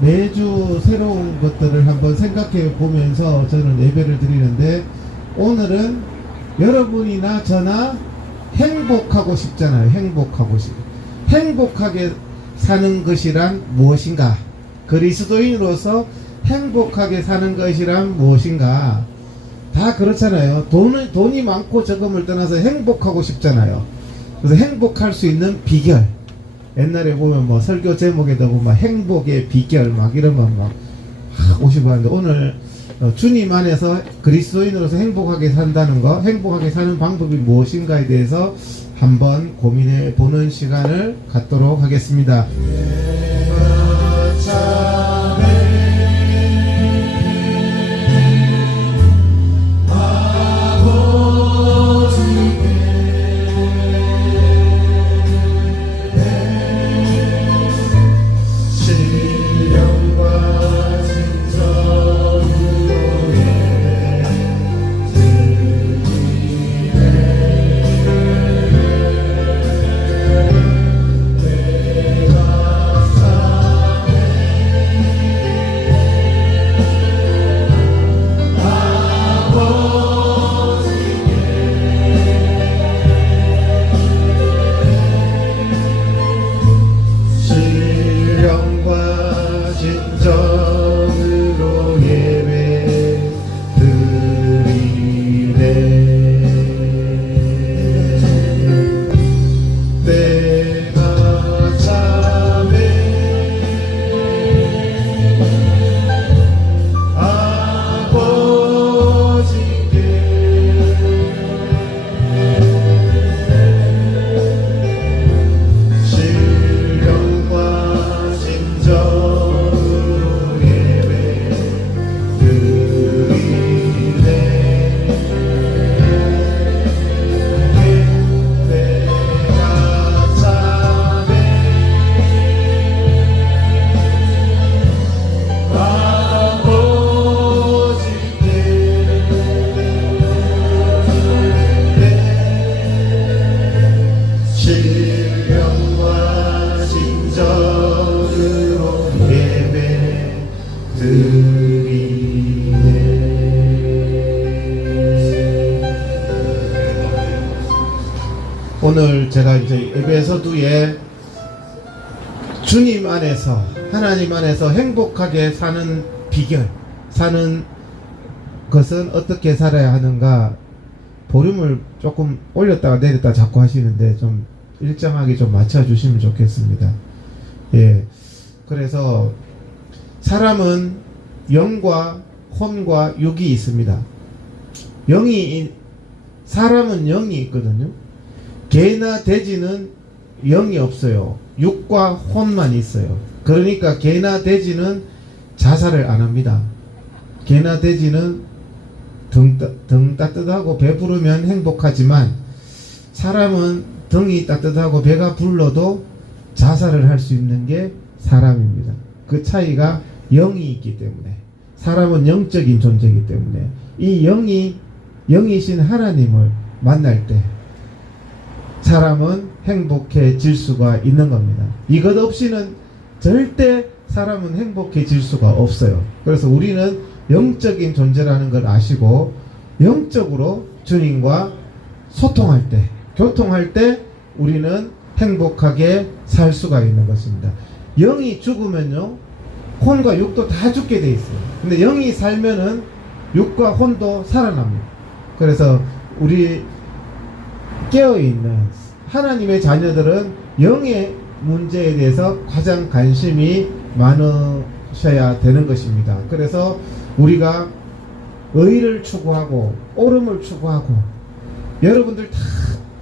매주 새로운 것들을 한번 생각해 보면서 저는 예배를 드리는데, 오늘은 여러분이나 저나 행복하고 싶잖아요. 행복하게 사는 것이란 무엇인가? 그리스도인으로서 행복하게 사는 것이란 무엇인가? 다 그렇잖아요. 돈이 많고 적음을 떠나서 행복하고 싶잖아요. 그래서 행복할 수 있는 비결. 옛날에 보면 뭐 설교 제목에다 보면 행복의 비결 막 이러면 막 오시고 하는데, 오늘 주님 안에서 그리스도인으로서 행복하게 산다는 거, 행복하게 사는 방법이 무엇인가에 대해서 한번 고민해 보는 시간을 갖도록 하겠습니다. 오늘 제가 이제 에베소서에 주님 안에서, 하나님 안에서 행복하게 사는 비결, 사는 것은 어떻게 살아야 하는가, 볼륨을 조금 올렸다가 내렸다 자꾸 하시는데 좀 일정하게 좀 맞춰주시면 좋겠습니다. 예. 그래서 사람은 영과 혼과 육이 있습니다. 사람은 영이 있거든요. 개나 돼지는 영이 없어요. 육과 혼만 있어요. 그러니까 개나 돼지는 자살을 안 합니다. 개나 돼지는 등 따뜻하고 배 부르면 행복하지만, 사람은 등이 따뜻하고 배가 불러도 자살을 할 수 있는 게 사람입니다. 그 차이가 영이 있기 때문에, 사람은 영적인 존재이기 때문에, 이 영이신 하나님을 만날 때 사람은 행복해질 수가 있는 겁니다. 이것 없이는 절대 사람은 행복해질 수가 없어요. 그래서 우리는 영적인 존재라는 걸 아시고, 영적으로 주님과 소통할 때, 교통할 때 우리는 행복하게 살 수가 있는 것입니다. 영이 죽으면요, 혼과 육도 다 죽게 돼 있어요. 근데 영이 살면은 육과 혼도 살아납니다. 그래서 우리 깨어있는 하나님의 자녀들은 영의 문제에 대해서 가장 관심이 많으셔야 되는 것입니다. 그래서 우리가 의를 추구하고 옳음을 추구하고, 여러분들 다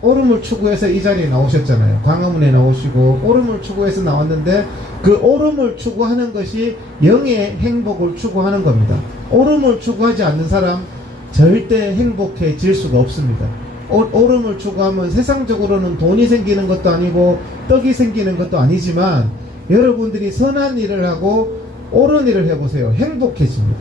옳음을 추구해서 이 자리에 나오셨잖아요. 광화문에 나오시고 옳음을 추구해서 나왔는데, 그 옳음을 추구하는 것이 영의 행복을 추구하는 겁니다. 옳음을 추구하지 않는 사람 절대 행복해질 수가 없습니다. 옳음을 추구하면 세상적으로는 돈이 생기는 것도 아니고 떡이 생기는 것도 아니지만, 여러분들이 선한 일을 하고 옳은 일을 해보세요. 행복해집니다.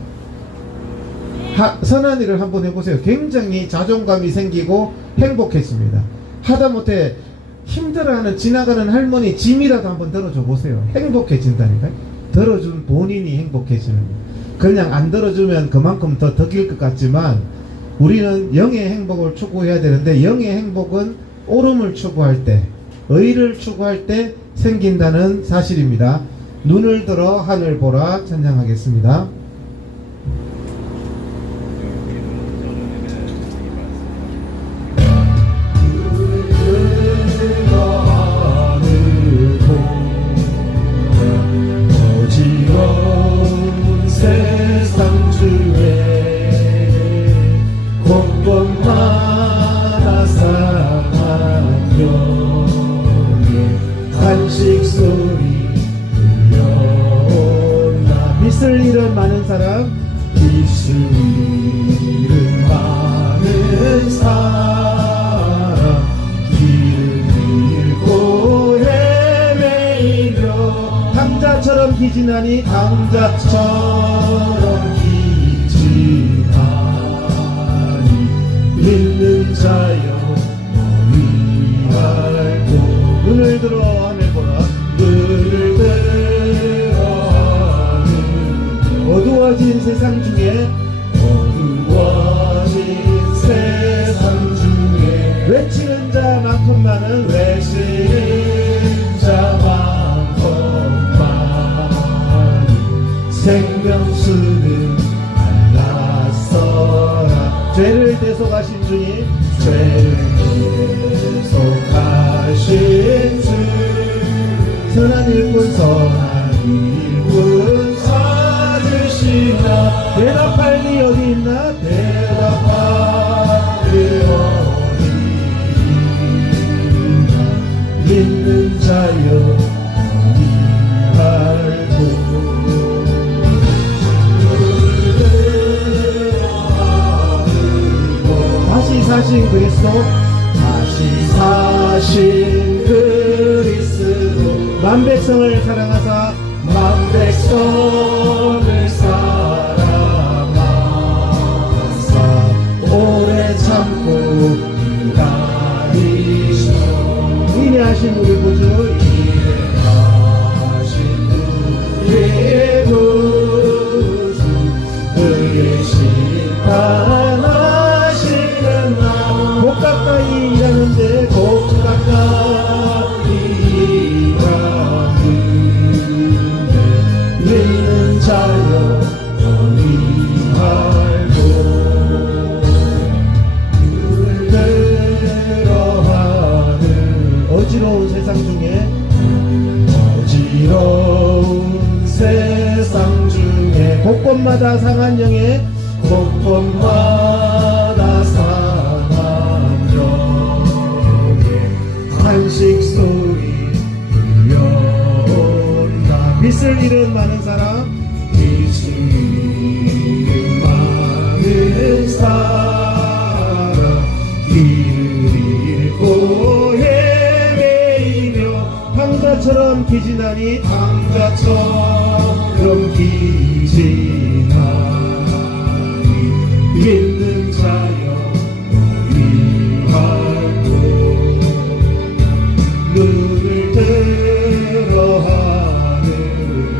선한 일을 한번 해보세요. 굉장히 자존감이 생기고 행복해집니다. 하다못해 힘들어하는 지나가는 할머니 짐이라도 한번 들어줘 보세요. 행복해진다니까요. 들어준 본인이 행복해지는 거예요. 그냥 안 들어주면 그만큼 더 덕일 것 같지만 우리는 영의 행복을 추구해야 되는데 영의 행복은 옳음을 추구할 때, 의를 추구할 때 생긴다는 사실입니다. 눈을 들어 하늘 보라 찬양하겠습니다. 어지러운 세상 중에 공범하나 상한 영의 간식 소리 들려온다. 빛을 잃은 많은 사람, 빛을 잃은 많은 사람 길을 잃고 헤매이며 강자처럼 기진하니 강자처럼 기진하니 믿는 자여 너희 알고 눈을 들어 하늘 보라. 눈을 들어 하늘 어두워진 세상 중에 어두워진 세상 중에 외치는 자만큼만은 외치는 자만큼만 생명수는 달랐어라. 죄를 대속하신 주님, 죄를 대속하신 주 선한 일꾼 선한 일꾼 찾으시나 대답할 리 어디 있나? 대답할 리 어디 있나 믿는 자여 너희 알고 다시 사신 그리스도, 다시 사신 그리스도 만 백성을 사랑하사 만 백성을 사랑하사 오래 참고 기다리시오. 인내하신 우리 구주 이해하신 우리의 구주 의의 심판하시는 날 목 가까이 일하는데 복 가까이 일하는데 믿는 자여 너희 알고 눈을 들어 하는 어지러운 세상 중에 어지러운 세상 중에 곳곳마다 상한 영에 곳곳마다 상한 영에 한식 소리 들려온다. 빛을 잃은 많은 사람, 빛을 잃은 많은 사람 길을 잃고 헤매이며 황자처럼 기진하니 강자처럼 기진하니 믿는 자여 너희 알고 눈을 들어 하늘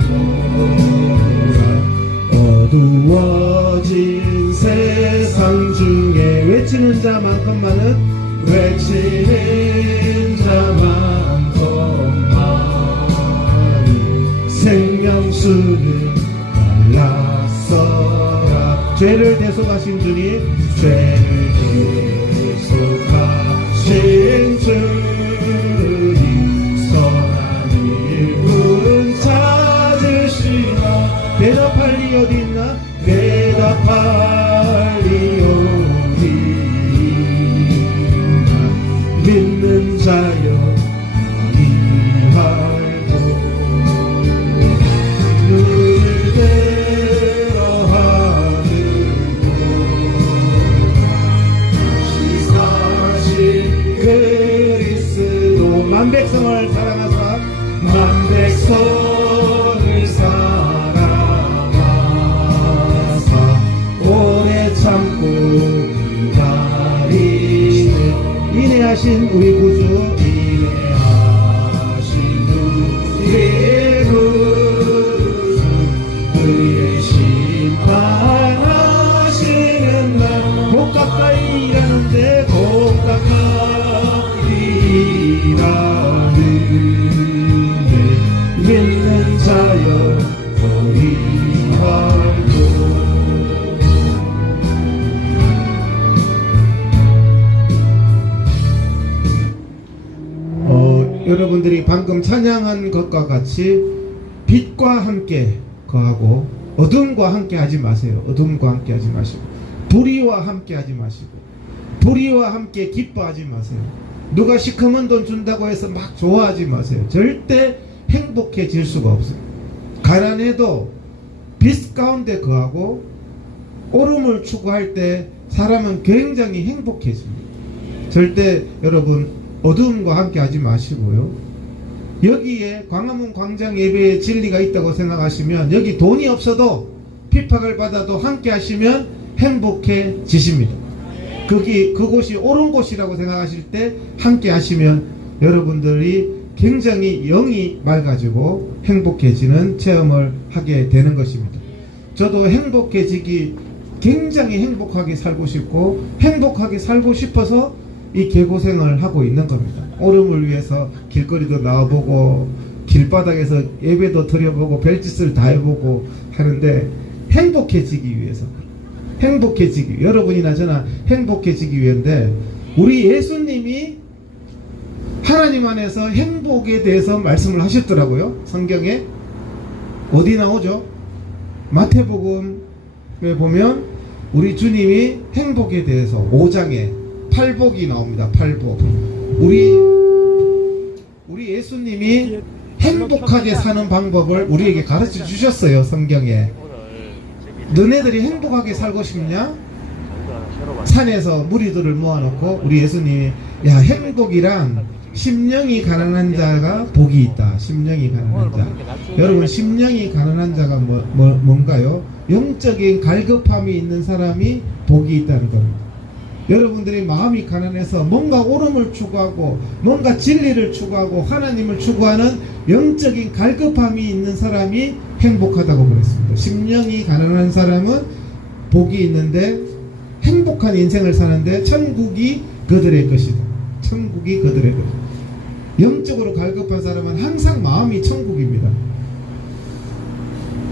보라. 어두워진 세상 중에 외치는 자만큼만은 외치는 자만큼만 생명수는 달랐어라. 죄를 대속하신 주님, 죄를 대속하신 주님 선한 일꾼 찾으시나 대답할 리 어디 있나? 대답할 리 어디 있나 믿는 자여 너희 알고 눈을 들어 하늘 다시 사신 그리스도 만 백성을 사랑하사 만 백성을 사랑하사 믿는 자여 너희 말고 여러분들이 방금 찬양한 것과 같이 빛과 함께 거하고 어둠과 함께 하지 마세요. 어둠과 함께 하지 마시고 불의와 함께 하지 마시고 불의와 함께 기뻐하지 마세요. 누가 시커먼 돈 준다고 해서 막 좋아하지 마세요. 절대 행복해질 수가 없어요. 가난해도 빛 가운데 거하고 오름을 추구할 때 사람은 굉장히 행복해집니다. 절대 여러분 어두움과 함께 하지 마시고요. 여기에 광화문 광장 예배에 진리가 있다고 생각하시면 여기 돈이 없어도 핍박을 받아도 함께 하시면 행복해지십니다. 그곳이 옳은 곳이라고 생각하실 때 함께 하시면 여러분들이 굉장히 영이 맑아지고 행복해지는 체험을 하게 되는 것입니다. 저도 굉장히 행복하게 살고 싶고 행복하게 살고 싶어서 이 개고생을 하고 있는 겁니다. 오름을 위해서 길거리도 나와보고 길바닥에서 예배도 드려보고 별짓을 다 해보고 하는데 행복해지기 위해서 여러분이나 저나 행복해지기 위해인데 우리 예수님이 하나님 안에서 행복에 대해서 말씀을 하셨더라고요. 성경에 어디 나오죠? 마태복음에 보면 우리 주님이 행복에 대해서 5장에 팔복이 나옵니다. 팔복. 우리 예수님이 행복하게 사는 방법을 우리에게 가르쳐 주셨어요. 성경에. 너네들이 행복하게 살고 싶냐? 산에서 무리들을 모아놓고 우리 예수님이 야 행복이란 심령이 가난한 자가 복이 있다. 심령이 가난한 자. 여러분 심령이 가난한 자가 뭔가요? 영적인 갈급함이 있는 사람이 복이 있다는 겁니다. 여러분들이 마음이 가난해서 뭔가 옳음을 추구하고 뭔가 진리를 추구하고 하나님을 추구하는 영적인 갈급함이 있는 사람이 행복하다고 그랬습니다. 심령이 가난한 사람은 복이 있는데 행복한 인생을 사는데 천국이 그들의 것이다. 천국이 그들의 것이다. 영적으로 갈급한 사람은 항상 마음이 천국입니다.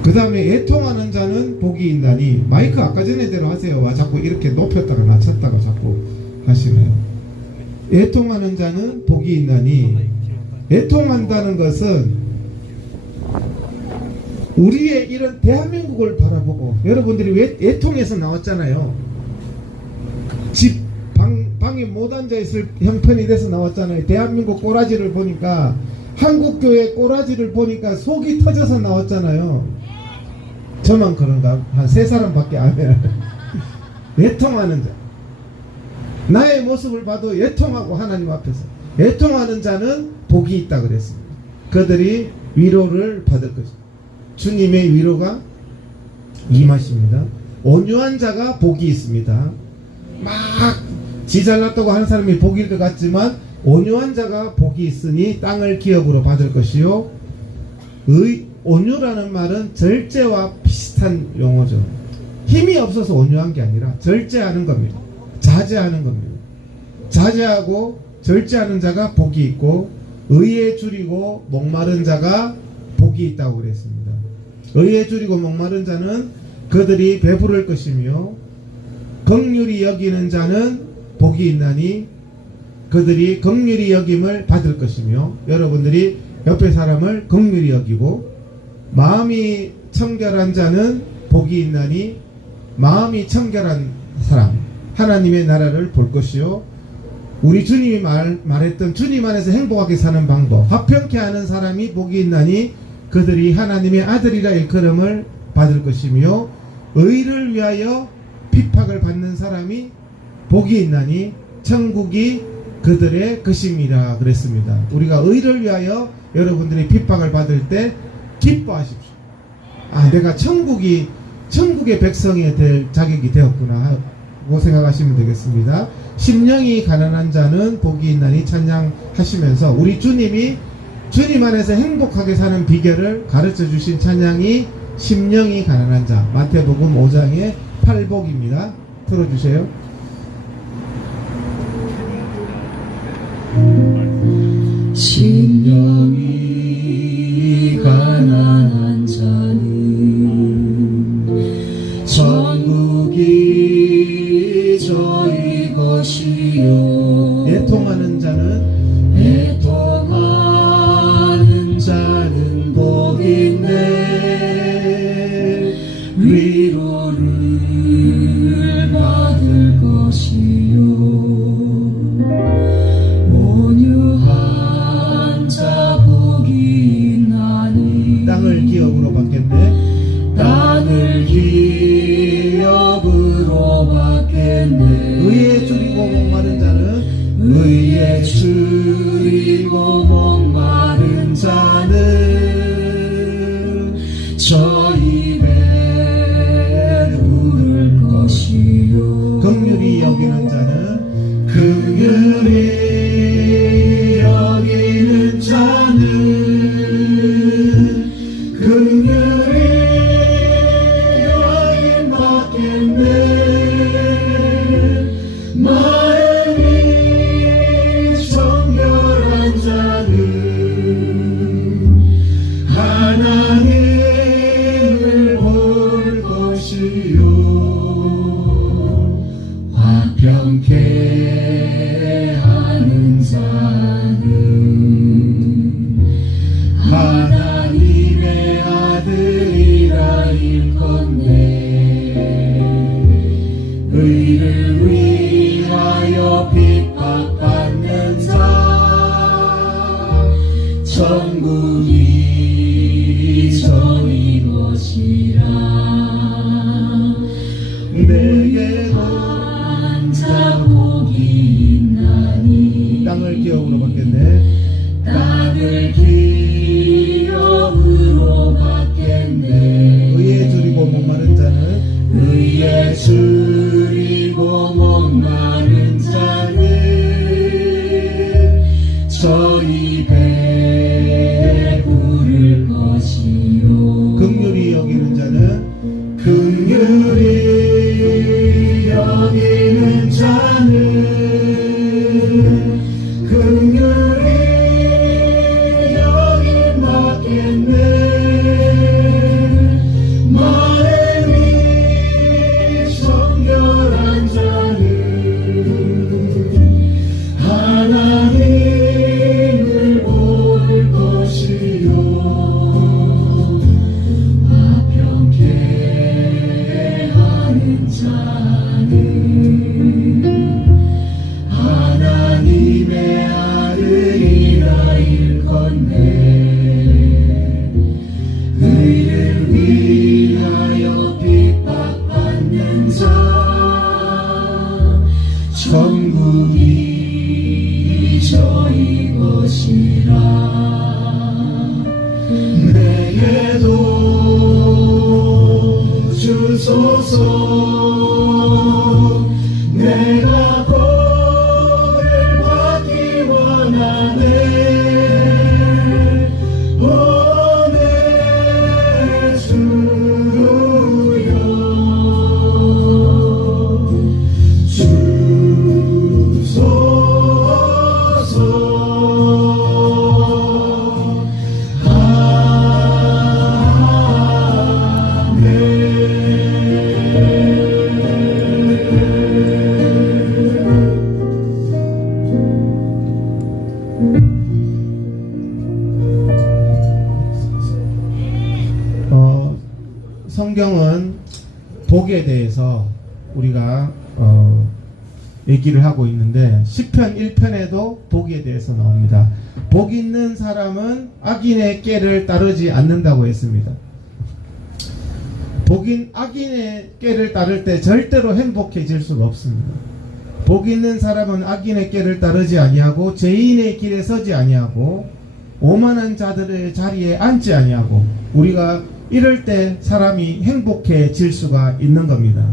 그 다음에 애통하는 자는 복이 있나니 마이크 아까 전에대로 하세요. 와 자꾸 이렇게 높였다가 낮췄다가 자꾸 하시네요. 애통하는 자는 복이 있나니 애통한다는 것은 우리의 이런 대한민국을 바라보고 여러분들이 왜 애통해서 나왔잖아요. 방에 못 앉아있을 형편이 돼서 나왔잖아요. 대한민국 꼬라지를 보니까 한국교회 꼬라지를 보니까 속이 터져서 나왔잖아요. 저만 그런가? 한 3사람밖에 안 해요. 애통하는 자. 나의 모습을 봐도 애통하고 하나님 앞에서 애통하는 자는 복이 있다 그랬습니다. 그들이 위로를 받을 것입니다. 주님의 위로가 임하십니다. 온유한 자가 복이 있습니다. 막 지 잘났다고 하는 사람이 복일 것 같지만 온유한 자가 복이 있으니 땅을 기업으로 받을 것이요. 온유라는 말은 절제와 비슷한 용어죠. 힘이 없어서 온유한 게 아니라 절제하는 겁니다. 자제하는 겁니다. 자제하고 절제하는 자가 복이 있고 의에 줄이고 목마른 자가 복이 있다고 그랬습니다. 의에 줄이고 목마른 자는 그들이 배부를 것이며 긍휼히 여기는 자는 복이 있나니 그들이 긍휼히 여김을 받을 것이며 여러분들이 옆에 사람을 긍휼히 여기고 마음이 청결한 자는 복이 있나니 마음이 청결한 사람 하나님의 나라를 볼 것이요. 우리 주님이 말했던 주님 안에서 행복하게 사는 방법 화평케 하는 사람이 복이 있나니 그들이 하나님의 아들이라 일컬음을 받을 것이며 의를 위하여 핍박을 받는 사람이 복이 있나니 천국이 그들의 것임이라 그랬습니다. 우리가 의를 위하여 여러분들이 핍박을 받을 때 기뻐하십시오. 아, 내가 천국의 백성이 될 자격이 되었구나 하고 생각하시면 되겠습니다. 심령이 가난한 자는 복이 있나니 찬양하시면서 우리 주님이 주님 안에서 행복하게 사는 비결을 가르쳐 주신 찬양이 심령이 가난한 자 마태복음 5장의 8복입니다. 틀어주세요. 심령이 복 있네 위로를 받을 것이요 온유한 자 복이 있나니 땅을 기업으로 받겠네. 땅을 기업으로 받겠네 의에 줄이고 목마른 자는 의에 줄이고 목마른 자는 저 입에 부를 것이요 긍휼히 여기는 자는 긍휼히 여기는 자는 긍휼히 여김 받겠네 마음이 정결한 자는 하나님을 볼 것이요 화평케 하는 자는 하나님의 아들이라 일컫네 의를 위하여 핍박받는 자 천국이 저희 것이라 내게도 자 복이 있나니 땅을 기업으로 받겠네. 땅을 기업으로 받겠네 의에 줄이고 목마른 자는 의에 줄이고 목마른 자는 저 입에 부를 것이요 긍휼히 여기는 자는 긍휼히 여기는 자는 긍휼히 여김 받겠네 마음이 정결한 자는 하나님을 볼 것이요 화평케 하는 자는 하나님의 아들이라 일컫네 의를 위하여 핍박받는 자 천국이 저희 것이라 내게도 주소서 내가 벌을 받기 원하네 오늘 주여 주소서 성경은 복에 대해서 우리가 얘기를 하고 있는데 시편 1편에도 복에 대해서 나옵니다. 복 있는 사람은 악인의 꾀를 따르지 않는다고 했습니다. 악인의 꾀를 따를 때 절대로 행복해질 수가 없습니다. 복 있는 사람은 악인의 꾀를 따르지 아니하고 죄인의 길에 서지 아니하고 오만한 자들의 자리에 앉지 아니하고 우리가 이럴 때 사람이 행복해질 수가 있는 겁니다.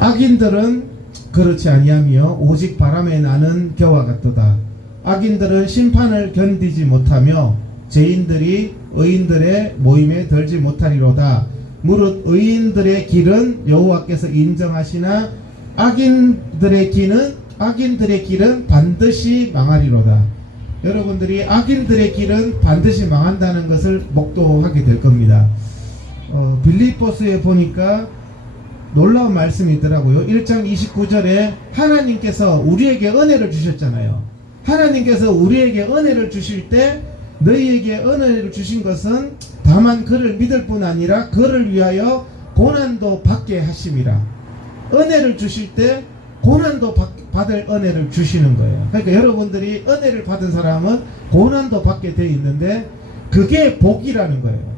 악인들은 그렇지 아니하며 오직 바람에 나는 겨와 같도다. 악인들은 심판을 견디지 못하며 죄인들이 의인들의 모임에 들지 못하리로다. 무릇 의인들의 길은 여호와께서 인정하시나 악인들의 길은 반드시 망하리로다. 여러분들이 악인들의 길은 반드시 망한다는 것을 목도하게 될 겁니다. 빌립보서에 보니까 놀라운 말씀이 있더라고요. 1장 29절에 하나님께서 우리에게 은혜를 주셨잖아요. 하나님께서 우리에게 은혜를 주실 때 너희에게 은혜를 주신 것은 다만 그를 믿을 뿐 아니라 그를 위하여 고난도 받게 하심이라. 은혜를 주실 때 고난도 받을 은혜를 주시는 거예요. 그러니까 여러분들이 은혜를 받은 사람은 고난도 받게 돼 있는데 그게 복이라는 거예요.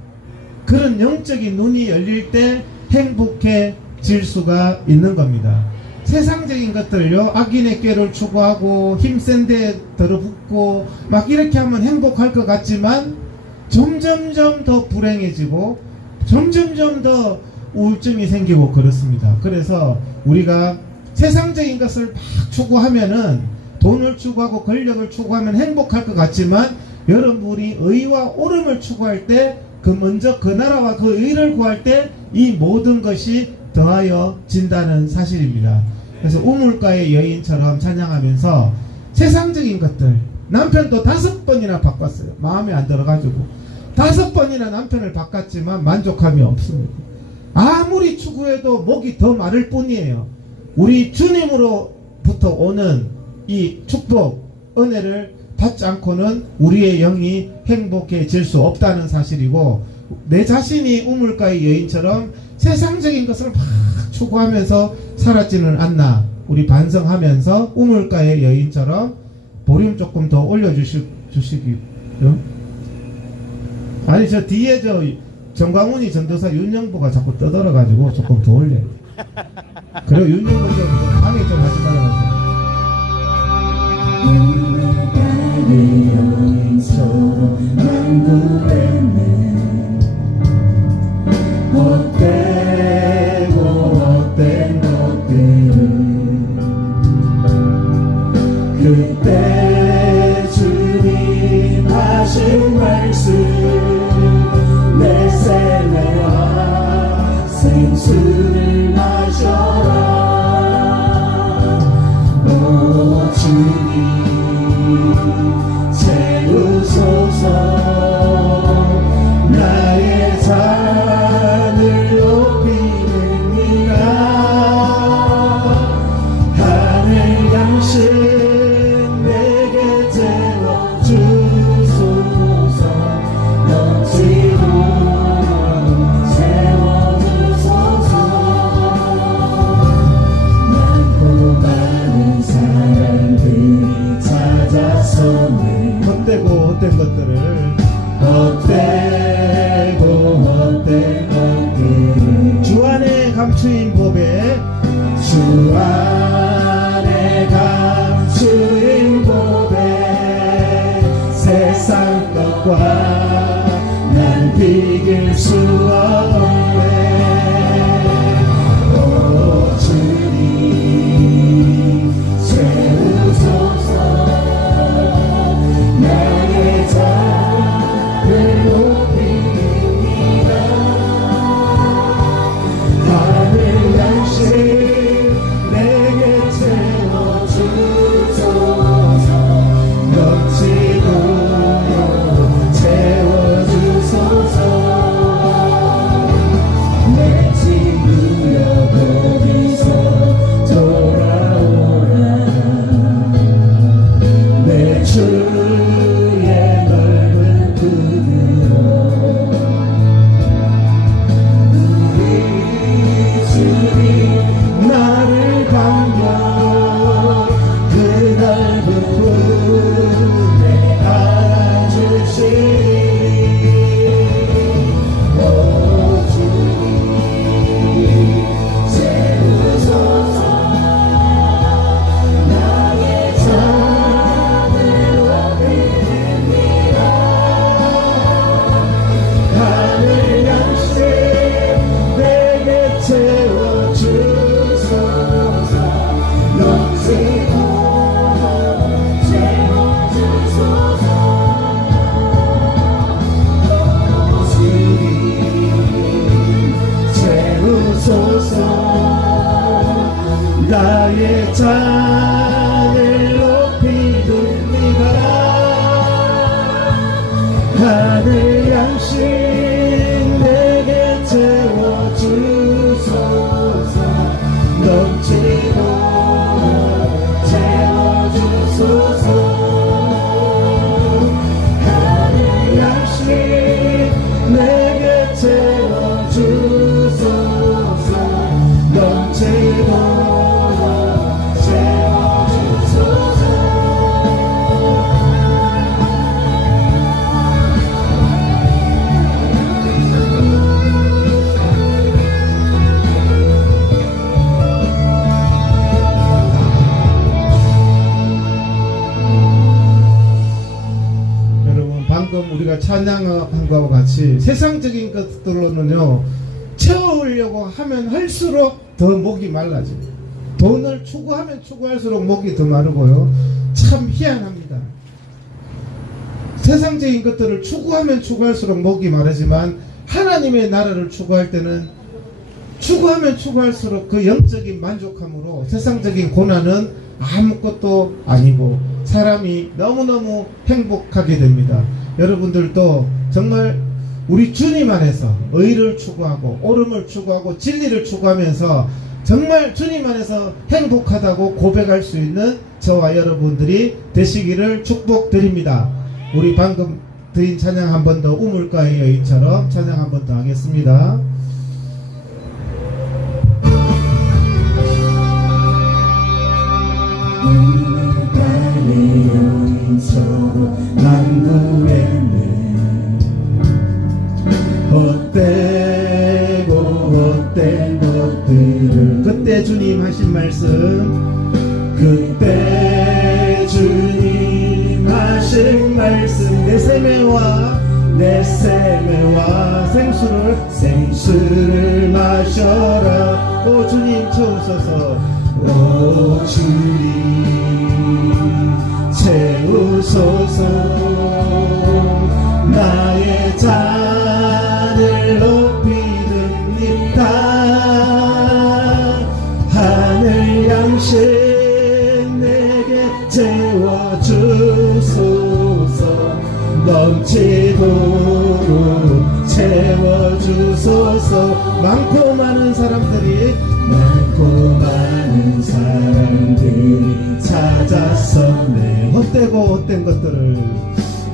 그런 영적인 눈이 열릴 때 행복해질 수가 있는 겁니다. 세상적인 것들요, 악인의 꾀를 추구하고 힘센 데 들어붙고 막 이렇게 하면 행복할 것 같지만 점점점 더 불행해지고 점점점 더 우울증이 생기고 그렇습니다. 그래서 우리가 세상적인 것을 막 추구하면은, 돈을 추구하고 권력을 추구하면 행복할 것 같지만, 여러분이 의와 옳음을 추구할 때, 그 먼저 그 나라와 그 의를 구할 때 이 모든 것이 더하여 진다는 사실입니다. 그래서 우물가의 여인처럼 찬양하면서 세상적인 것들, 남편도 5번이나 바꿨어요. 마음에 안 들어가지고 5번이나 남편을 바꿨지만 만족함이 없습니다. 아무리 추구해도 목이 더 마를 뿐이에요. 우리 주님으로부터 오는 이 축복, 은혜를 받지 않고는 우리의 영이 행복해질 수 없다는 사실이고, 내 자신이 우물가의 여인처럼 세상적인 것을 막 추구하면서 살았지는 않나, 우리 반성하면서 우물가의 여인처럼 볼륨 조금 더 올려주시기요. 아니, 저 뒤에 저 정광훈이 전도사 윤영보가 자꾸 떠들어가지고 조금 더 올려요. 그리고 윤영보 좀 방해 좀 하지 말라고. 헛되고 헛된 것들은 그때 주님 하신 말씀, 내 생애와 생수를 마셔라. 오 주님 채우소서. 나의 잔을 높이는이라. 하늘 양식 내게 채워주소서. 넘치도록 채워주소서. 많고 많은 사람들이 찾아서는 헛되고 헛된 것들을, 헛되고 헛된 것들, 주 안에 감추인 법에, 주 안에 감추인 법에 세상 것과 난 비길 수 없네. 오 주님 채우소서. 나의 잔을 높이니라. 하늘 양식 내게 채워주소서. 넘치도록 채워주소서. 내 친구여 거기서 돌아오라. 내 주의 넓은 품으로 우리 주님 나를 감겨 그 넓은 품에 안아주시니. 오 주님 채우소서. 나의 잔을 높이니라. 하늘 양식 내게 채워주소서. 넘치도록 채워주소서. 주님 채우소서. 나의 잔을 높이옵니다. 하늘 양식 내게 채워주소서. 넘치도록 채워주소서. 하늘 찬양한 것과 같이 세상적인 것들로는요 채우려고 하면 할수록 더 목이 말라집니다. 돈을 추구하면 추구할수록 목이 더 마르고요. 참 희한합니다. 세상적인 것들을 추구하면 추구할수록 목이 마르지만 하나님의 나라를 추구할 때는 추구하면 추구할수록 그 영적인 만족함으로 세상적인 고난은 아무것도 아니고 사람이 너무너무 행복하게 됩니다. 여러분들도 정말 우리 주님 안에서 의를 추구하고 옳음을 추구하고 진리를 추구하면서 정말 주님 안에서 행복하다고 고백할 수 있는 저와 여러분들이 되시기를 축복드립니다. 우리 방금 드린 찬양 한 번 더 우물가의 여인처럼 찬양 한 번 더 하겠습니다. 우물가의 여인처럼 난 구했네. 헛되고 헛된 것들을 그때 주님 하신 말씀 그때 주님 하신 말씀 내 세매와 생수를 마셔라. 오 주님 채우소서. 오 주님 채우소서. 나의 잔을 높이 듭니다. 하늘 양식 내게 채워주소서. 넘치도록 채워주소서. 많고 많은 사람들이 찾았었네. 헛되고 헛된 것들을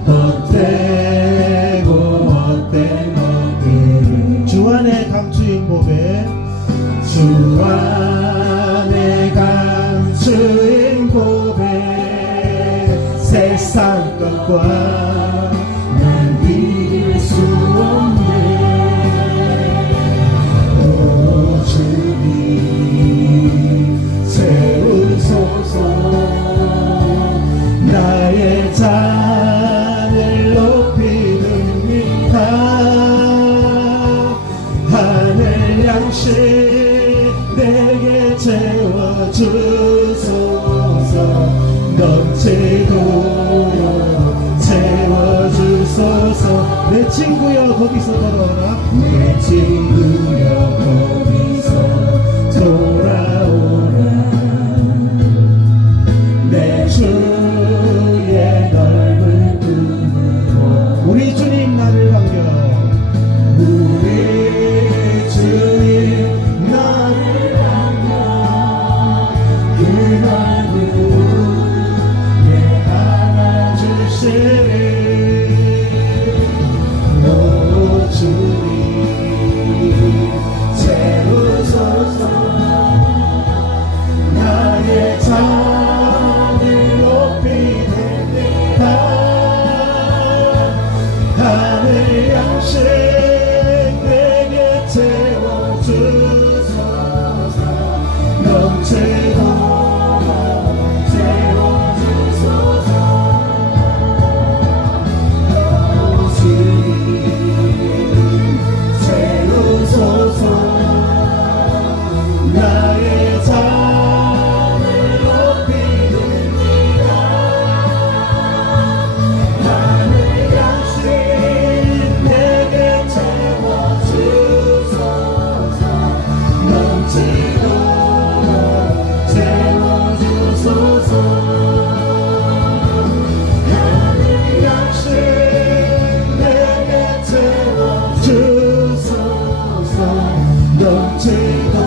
헛되고 헛된 것들을 주 안에 감추인 법에 주 안에 감추인 고백 세상 것과 난 비길 수 없네. 오 주님 채우소서. 나의 잔을 높이 듭니다. 하늘 양식 내게 채워주소서. 넘치도록 채워주소서. 내 친구여 거기서 걸어라. 내 친구여 거기서 돌아오라. 내 주의 넓은 꿈으로 우리 주님 나를 반겨. 우리 주님 나를 안겨. 그 넓은 꿈에 안아주시리. 오 주님 채우소서. 나의 잔을 높이 듭니다. 하늘 양식 내게 채워주소서. 넘치도록 채워주소서. 오 주님 채우소서. 나의 잔을 높이 듭니다. 하늘 양식 내게 채워주소서. 넘치도록 채워주소서. 하늘 양식 내게 채워주소서. 넘치도록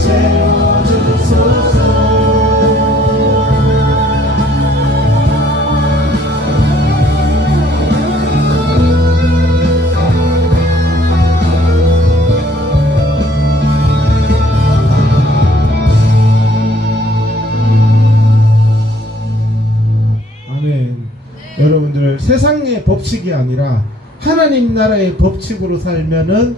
채워주소서. 아멘. 여러분들 세상의 법칙이 아니라 하나님 나라의 법칙으로 살면은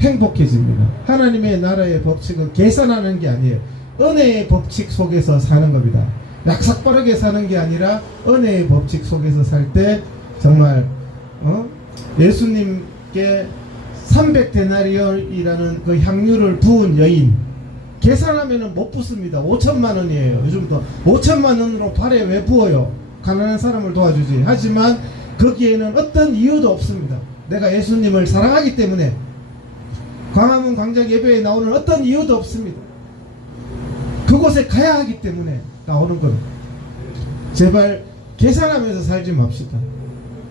행복해집니다. 하나님의 나라의 법칙은 계산하는 게 아니에요. 은혜의 법칙 속에서 사는 겁니다. 약삭빠르게 사는 게 아니라 은혜의 법칙 속에서 살 때 정말 예수님께 300데나리온이라는 그 향유를 부은 여인, 계산하면은 못 붓습니다. 5천만 원이에요. 요즘도 5천만 원으로 발에 왜 부어요? 가난한 사람을 도와주지. 하지만 거기에는 어떤 이유도 없습니다. 내가 예수님을 사랑하기 때문에. 광화문 광장 예배에 나오는 어떤 이유도 없습니다. 그곳에 가야 하기 때문에 나오는 겁니다. 제발 계산하면서 살지 맙시다.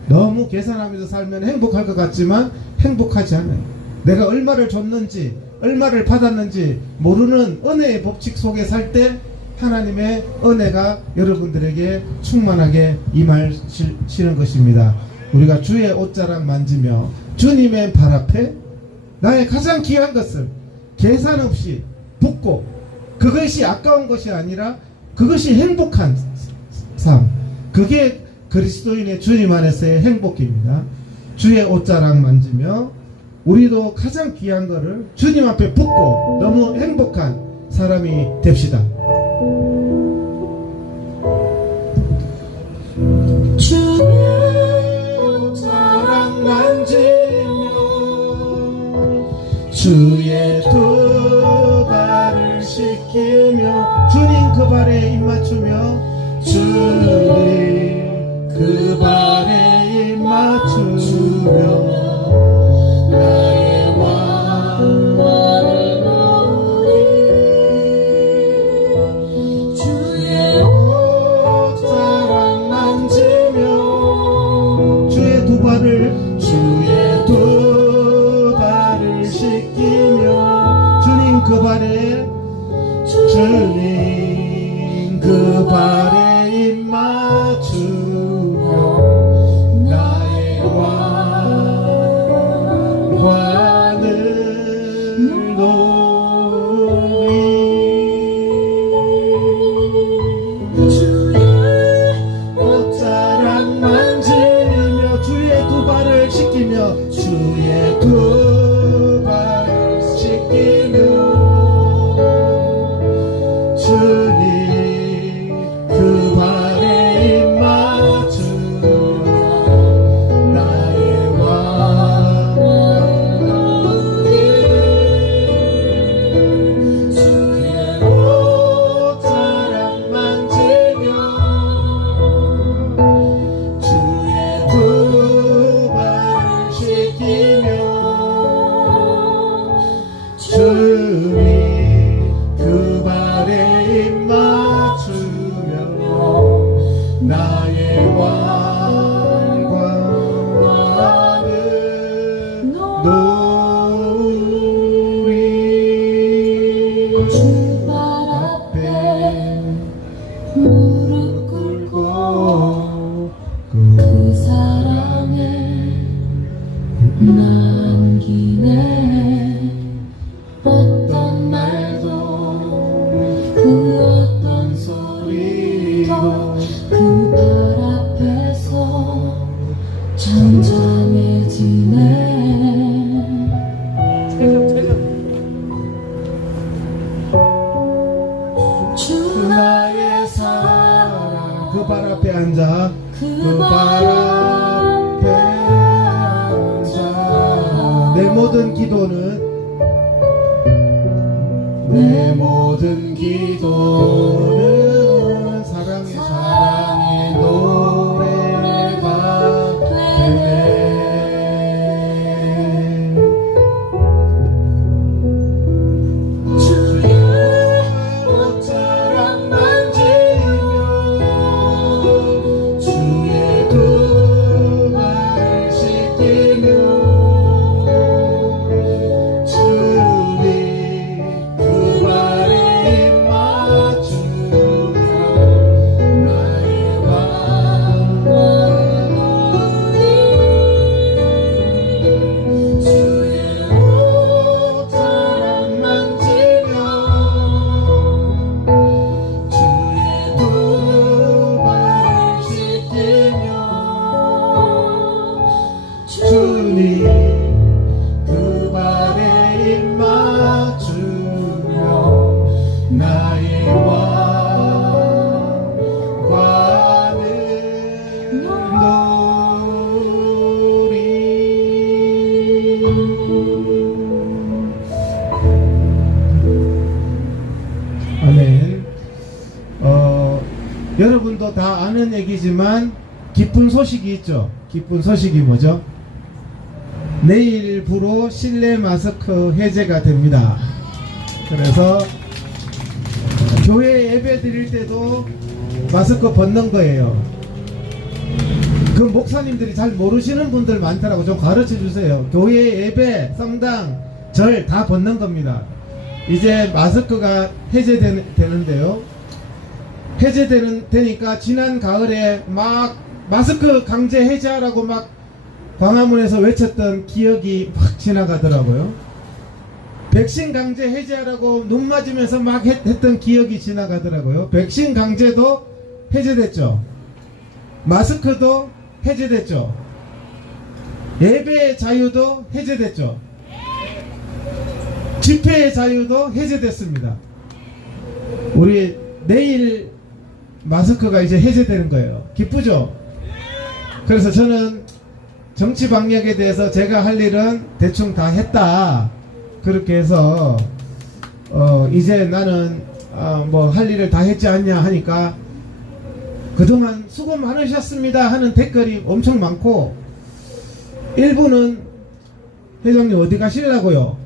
너무 계산하면서 살면 행복할 것 같지만 행복하지 않아요. 내가 얼마를 줬는지 얼마를 받았는지 모르는 은혜의 법칙 속에 살 때 하나님의 은혜가 여러분들에게 충만하게 임하시는 것입니다. 우리가 주의 옷자락 만지며 주님의 발 앞에 나의 가장 귀한 것을 계산 없이 붓고, 그것이 아까운 것이 아니라 그것이 행복한 삶, 그게 그리스도인의 주님 안에서의 행복입니다. 주의 옷자락 만지며 우리도 가장 귀한 것을 주님 앞에 붓고 너무 행복한 사람이 됩시다. 주의 옷자락 만지며 주의 두 발을 씻기며 주님 그 발에 입 맞추며 주님 그 발에 입 맞추며 나의 왕관을 놓으리 주의 옷자락 만지며 주의 두 발을 씻기며 주님 그 발에 입 맞추며 나의 왕관을 놓으리 주의 옷자락 만지며 주의 두 발을 씻기며 주의 두 발을 씻기며 주님 그 발에 입 맞추며 나의 왕관을 주의 옷자락 만지며 주의 두 발을 씻기며 주님 그 발에 입 맞추며 나의 왕관을 놓으리 주발 앞에 무릎 꿇고 그 사랑에 남기네 어떤 말도 그 어떤 소리도 그 발 앞에서 잠잠해지네 주 나의 사랑 그 발 앞에 앉아 그 발 앞에 앉아 내 모든 기도는 사랑의 노래가 되네 주의 옷자락 만지며 주의 두 발을 씻기며 주님 그 발에 입 맞추며 나의 왕관을 주의 옷자락 만지며 주의 두 발을 씻기며 주님 그 발에 입 맞추며 나의 왕관을 놓으리 아는 얘기지만 기쁜 소식이 있죠. 기쁜 소식이 뭐죠? 내일부로 실내 마스크 해제가 됩니다. 그래서 교회 예배 드릴 때도 마스크 벗는 거예요. 그 목사님들이 잘 모르시는 분들 많더라고. 좀 가르쳐 주세요. 교회 예배, 성당, 절 다 벗는 겁니다. 이제 마스크가 해제되는데요. 되니까 지난 가을에 막 마스크 강제 해제하라고 막 광화문에서 외쳤던 기억이 막 지나가더라고요. 백신 강제 해제하라고 눈 맞으면서 막 했던 기억이 지나가더라고요. 백신 강제도 해제됐죠. 마스크도 해제됐죠. 예배의 자유도 해제됐죠. 집회의 자유도 해제됐습니다. 우리 내일 마스크가 이제 해제되는 거예요. 기쁘죠? 그래서 저는 정치 방역에 대해서 제가 할 일은 대충 다 했다. 그렇게 해서 이제 나는 뭐 할 일을 다 했지 않냐 하니까 그동안 수고 많으셨습니다 하는 댓글이 엄청 많고, 일부는 회장님 어디 가시려고요?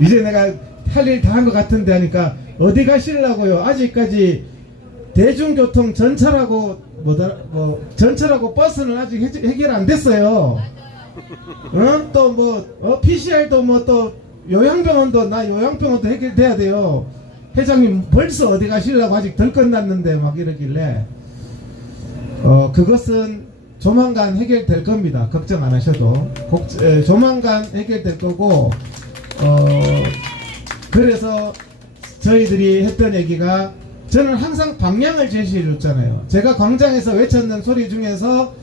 이제 내가 할 일 다 한 것 같은데 하니까 어디 가시려고요? 아직까지 대중교통 전철하고 전철하고 버스는 아직 해결 안 됐어요. 또 뭐 PCR도 뭐 또 요양병원도 해결돼야 돼요. 회장님 벌써 어디 가시려고 아직 덜 끝났는데 막 이러길래 그것은 조만간 해결될 겁니다. 걱정 안 하셔도 조만간 해결될 거고, 그래서 저희들이 했던 얘기가, 저는 항상 방향을 제시해 줬잖아요. 제가 광장에서 외쳤는 소리 중에서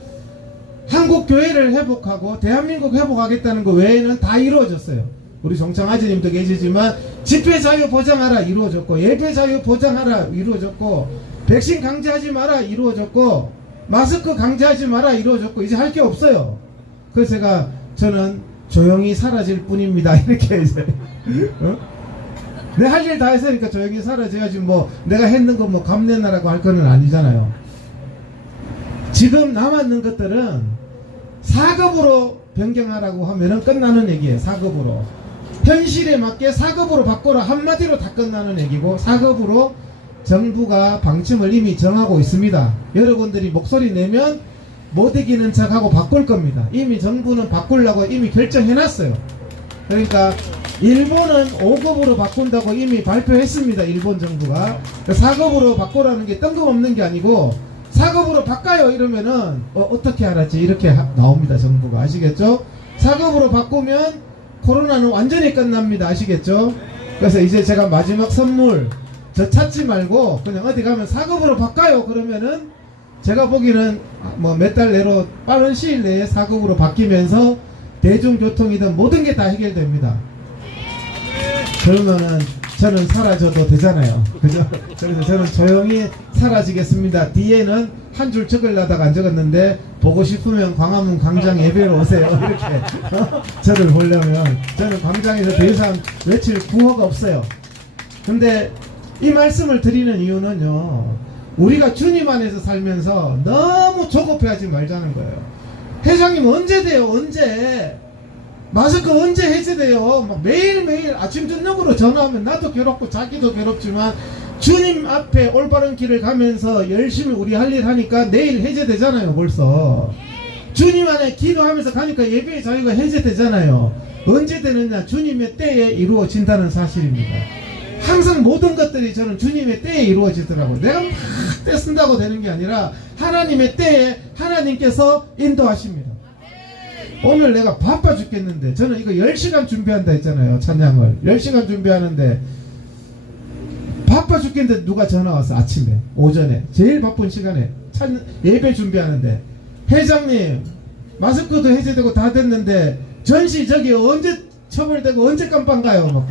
한국 교회를 회복하고 대한민국 회복하겠다는 거 외에는 다 이루어졌어요. 우리 정청 아지님도 계시지만 집회 자유 보장하라 이루어졌고, 예배 자유 보장하라 이루어졌고, 백신 강제하지 마라 이루어졌고, 마스크 강제하지 마라 이루어졌고, 이제 할 게 없어요. 그래서 저는 조용히 사라질 뿐입니다. 이렇게 이제 내 할 일 다 했으니까 조용히 사라져야지, 뭐 내가 했는 거 뭐 감내나라고 할 거는 아니잖아요. 지금 남았는 것들은 4급으로 변경하라고 하면은 끝나는 얘기예요. 4급으로 현실에 맞게 4급으로 바꿔라 한마디로 다 끝나는 얘기고, 4급으로 정부가 방침을 이미 정하고 있습니다. 여러분들이 목소리 내면 못 이기는 척하고 바꿀 겁니다. 이미 정부는 바꾸려고 이미 결정해놨어요. 그러니까 일본은 5급으로 바꾼다고 이미 발표했습니다. 일본 정부가 4급으로 바꾸라는 게 뜬금없는 게 아니고, 4급으로 바꿔요 이러면은 어떻게 알았지 이렇게 나옵니다. 정부가. 아시겠죠? 4급으로 바꾸면 코로나는 완전히 끝납니다. 아시겠죠? 그래서 이제 제가 마지막 선물, 저 찾지 말고 그냥 어디 가면 4급으로 바꿔요 그러면은 제가 보기에는 뭐 몇 달 내로 빠른 시일 내에 4급으로 바뀌면서 대중교통이든 모든 게 다 해결됩니다. 그러면은 저는 사라져도 되잖아요. 그죠? 그래서 저는 조용히 사라지겠습니다. 뒤에는 한 줄 적으려다가 안 적었는데, 보고 싶으면 광화문 광장 예배로 오세요. 이렇게 저를 보려면. 저는 광장에서 더 이상 외칠 구호가 없어요. 근데 이 말씀을 드리는 이유는요, 우리가 주님 안에서 살면서 너무 조급해하지 말자는 거예요. 회장님 언제 돼요? 언제? 마스크 언제 해제돼요? 막 매일매일 아침 저녁으로 전화하면 나도 괴롭고 자기도 괴롭지만, 주님 앞에 올바른 길을 가면서 열심히 우리 할 일 하니까 내일 해제되잖아요. 벌써 주님 안에 기도하면서 가니까 예배의 자유가 해제되잖아요. 언제 되느냐? 주님의 때에 이루어진다는 사실입니다. 항상 모든 것들이 저는 주님의 때에 이루어지더라고요. 내가 막 때 쓴다고 되는 게 아니라 하나님의 때에 하나님께서 인도하십니다. 오늘 내가 바빠 죽겠는데, 저는 이거 10시간 준비한다 했잖아요. 찬양을 10시간 준비하는데 바빠 죽겠는데 누가 전화 왔어. 아침에 오전에 제일 바쁜 시간에 예배 준비하는데, 회장님 마스크도 해제되고 다 됐는데 전시 저기 언제 처벌되고 언제 깜빵 가요?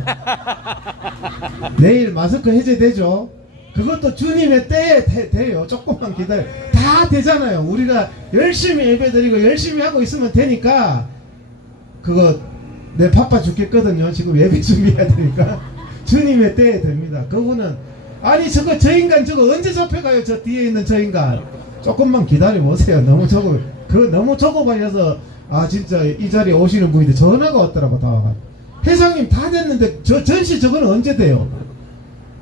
내일 마스크 해제되죠. 그것도 주님의 때에 돼요. 조금만 기다려. 다 되잖아요. 우리가 열심히 예배드리고 열심히 하고 있으면 되니까. 그거 내 바빠 죽겠거든요. 지금 예배 준비해야 되니까. 주님의 때에 됩니다. 그분은 아니 저 인간 저거 언제 잡혀가요? 저 뒤에 있는 저 인간. 조금만 기다려 보세요. 너무 조급하셔서 아 진짜 이 자리에 오시는 분인데 전화가 왔더라고 다 와가. 회장님 다 됐는데 저 전시 저거는 언제 돼요?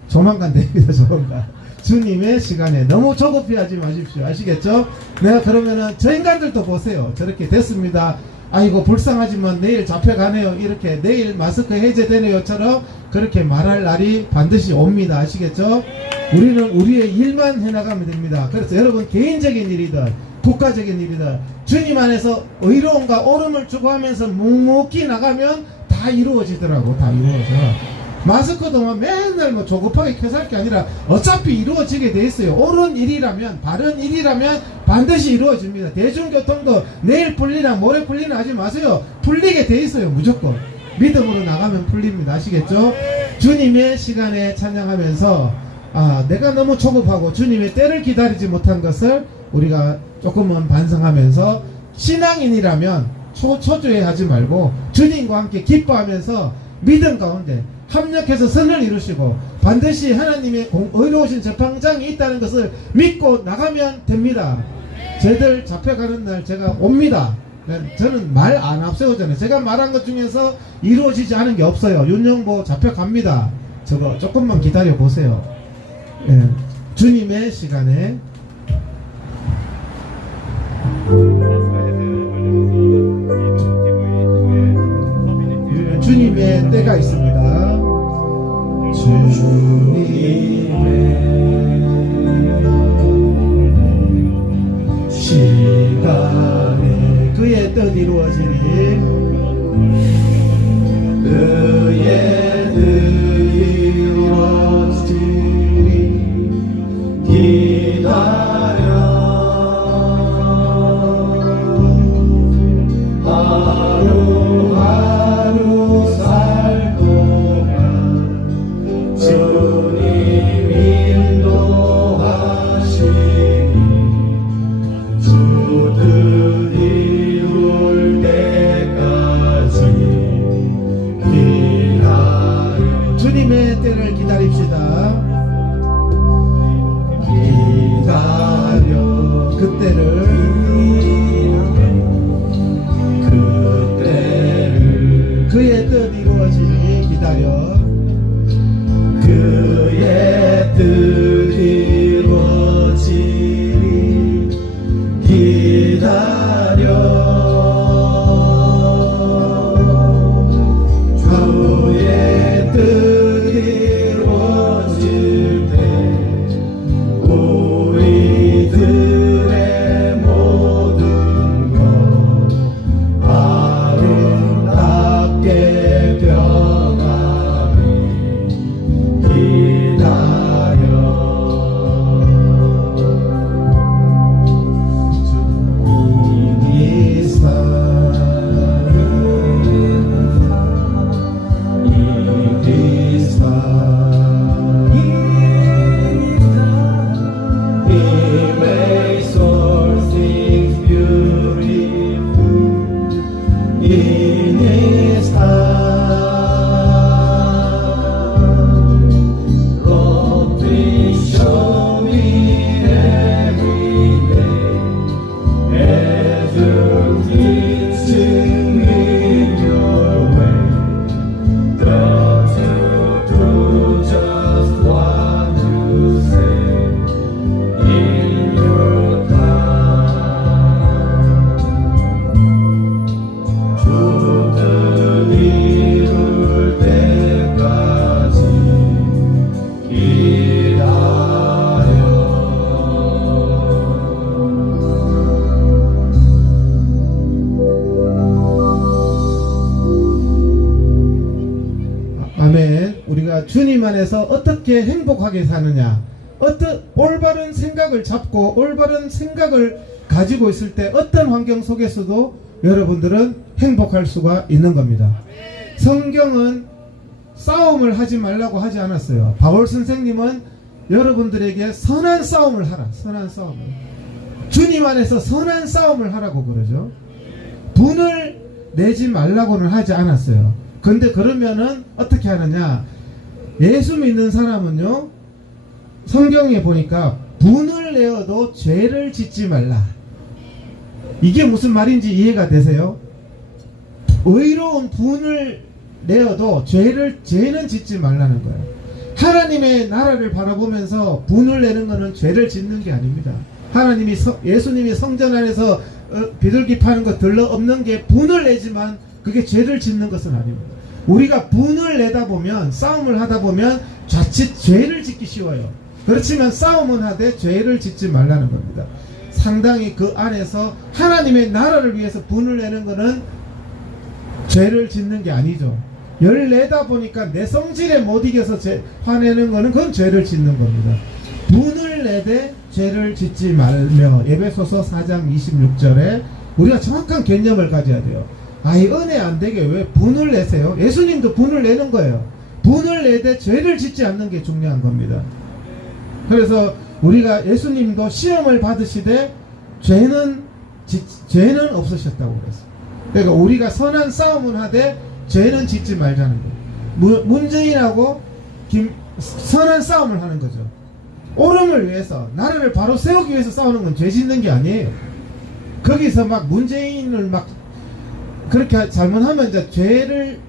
조만간 됩니다. 조만간. 주님의 시간에 너무 조급해하지 마십시오. 아시겠죠? 내가 그러면은 저 인간들도 보세요. 저렇게 됐습니다. 아이고 불쌍하지만 내일 잡혀가네요. 이렇게 내일 마스크 해제되네요처럼 그렇게 말할 날이 반드시 옵니다. 아시겠죠? 우리는 우리의 일만 해나가면 됩니다. 그래서 여러분 개인적인 일이든 국가적인 일이든 주님 안에서 의로움과 옳음을 추구하면서 묵묵히 나가면 다 이루어지더라고. 다 이루어져. 마스크도 맨날 조급하게 켜서 할 게 아니라 어차피 이루어지게 돼 있어요. 옳은 일이라면, 바른 일이라면 반드시 이루어집니다. 대중교통도 내일 풀리나 모레 풀리나 하지 마세요. 풀리게 돼 있어요. 무조건. 믿음으로 나가면 풀립니다. 아시겠죠? 주님의 시간에 찬양하면서 내가 너무 초급하고 주님의 때를 기다리지 못한 것을 우리가 조금은 반성하면서 신앙인이라면 초조해하지 말고 주님과 함께 기뻐하면서 믿음 가운데 합력해서 선을 이루시고 반드시 하나님의 의로우신 재판장이 있다는 것을 믿고 나가면 됩니다. 쟤들 잡혀가는 날 제가 옵니다. 저는 말 안 앞세우잖아요. 제가 말한 것 중에서 이루어지지 않은 게 없어요. 윤영보 잡혀갑니다. 저거 조금만 기다려 보세요. 예, 주님의 시간에 주님의 때가 있습니다. 주님의 시간에 그의 뜻 이루어지리 그의 뜻 이루어지리 기다려 하루하루 살 동안 주님 인도하시니 주들 이룰 때까지 기다려 주님의 때를 기다립시다. 기다려 그때를 그의 뜻 이루어지니 기다려 그의 뜻 이루어지니 기다려 주의 뜻 이루어질 때 우리들의 모든 것 아름답게 변하리 기다려 주님이 He makes all things beautiful in His time. Lord, please show me every day as you're teaching me your way. That you do just what you say in your time. 주들 이룰 때까지 아멘. 우리가 주님 안에서 어떻게 행복하게 사느냐, 어떤 올바른 생각을 잡고 올바른 생각을 가지고 있을 때 어떤 환경 속에서도 여러분들은 행복할 수가 있는 겁니다. 성경은 싸움을 하지 말라고 하지 않았어요. 바울 선생님은 여러분들에게 선한 싸움을 하라. 선한 싸움을. 주님 안에서 선한 싸움을 하라고 그러죠. 분을 내지 말라고는 하지 않았어요. 근데 그러면은 어떻게 하느냐? 예수 믿는 사람은요, 성경에 보니까 분을 내어도 죄를 짓지 말라. 이게 무슨 말인지 이해가 되세요? 의로운 분을 내어도 죄는 짓지 말라는 거예요. 하나님의 나라를 바라보면서 분을 내는 것은 죄를 짓는 게 아닙니다. 하나님이 예수님이 성전 안에서 비둘기 파는 거 들러 없는 게 분을 내지만 그게 죄를 짓는 것은 아닙니다. 우리가 분을 내다 보면, 싸움을 하다 보면 자칫 죄를 짓기 쉬워요. 그렇지만 싸움은 하되 죄를 짓지 말라는 겁니다. 상당히 그 안에서 하나님의 나라를 위해서 분을 내는 것은 죄를 짓는 게 아니죠. 열내다 보니까 내 성질에 못 이겨서 화내는 거는 그건 죄를 짓는 겁니다. 분을 내되 죄를 짓지 말며. 에베소서 4장 26절에 우리가 정확한 개념을 가져야 돼요. 이 은혜 안 되게 왜 분을 내세요? 예수님도 분을 내는 거예요. 분을 내되 죄를 짓지 않는 게 중요한 겁니다. 그래서 우리가 예수님도 시험을 받으시되 죄는 없으셨다고 그랬어요. 그러니까 우리가 선한 싸움을 하되 죄는 짓지 말자는 거예요. 문재인하고 선한 싸움을 하는 거죠. 옳음을 위해서, 나라를 바로 세우기 위해서 싸우는 건 죄 짓는 게 아니에요. 거기서 막 문재인을 막 그렇게 잘못하면 이제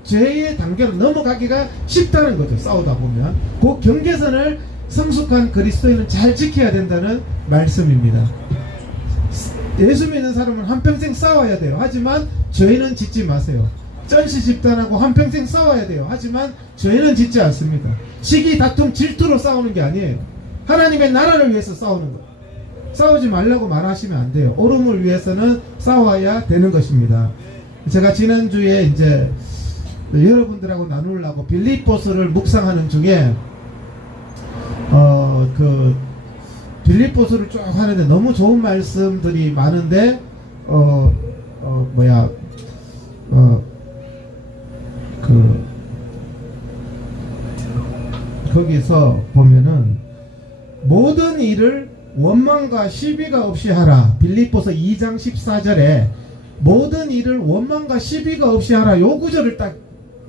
죄의 단계로 넘어가기가 쉽다는 거죠. 싸우다 보면 그 경계선을 성숙한 그리스도인은 잘 지켜야 된다는 말씀입니다. 예수 믿는 사람은 한평생 싸워야 돼요. 하지만 죄는 짓지 마세요. 전시 집단하고 한평생 싸워야 돼요. 하지만 죄는 짓지 않습니다. 시기, 다툼, 질투로 싸우는 게 아니에요. 하나님의 나라를 위해서 싸우는 거예요. 싸우지 말라고 말하시면 안 돼요. 옳음을 위해서는 싸워야 되는 것입니다. 제가 지난주에 이제 여러분들하고 나누려고 빌립보서를 묵상하는 중에 빌립보서를 쭉 하는데 너무 좋은 말씀들이 많은데 거기서 보면은 모든 일을 원망과 시비가 없이 하라. 빌립보서 2장 14절에 모든 일을 원망과 시비가 없이 하라. 요 구절을 딱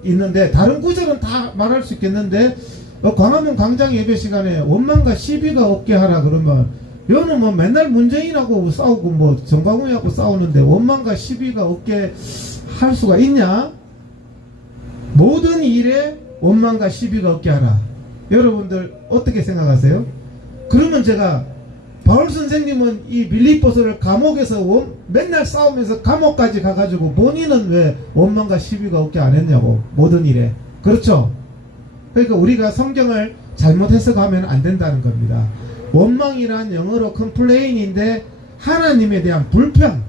있는데 다른 구절은 다 말할 수 있겠는데 광화문 광장 예배 시간에 원망과 시비가 없게 하라 그러면 여는 뭐 맨날 문재인하고 싸우고 뭐 정광훈하고 싸우는데 원망과 시비가 없게 할 수가 있냐? 모든 일에 원망과 시비가 없게 하라. 여러분들 어떻게 생각하세요? 그러면 제가 바울 선생님은 이 빌립보서를 감옥에서 맨날 싸우면서 감옥까지 가가지고 본인은 왜 원망과 시비가 없게 안 했냐고. 모든 일에. 그렇죠? 그러니까 우리가 성경을 잘못 해석하면 안 된다는 겁니다. 원망이란 영어로 complain인데 하나님에 대한 불평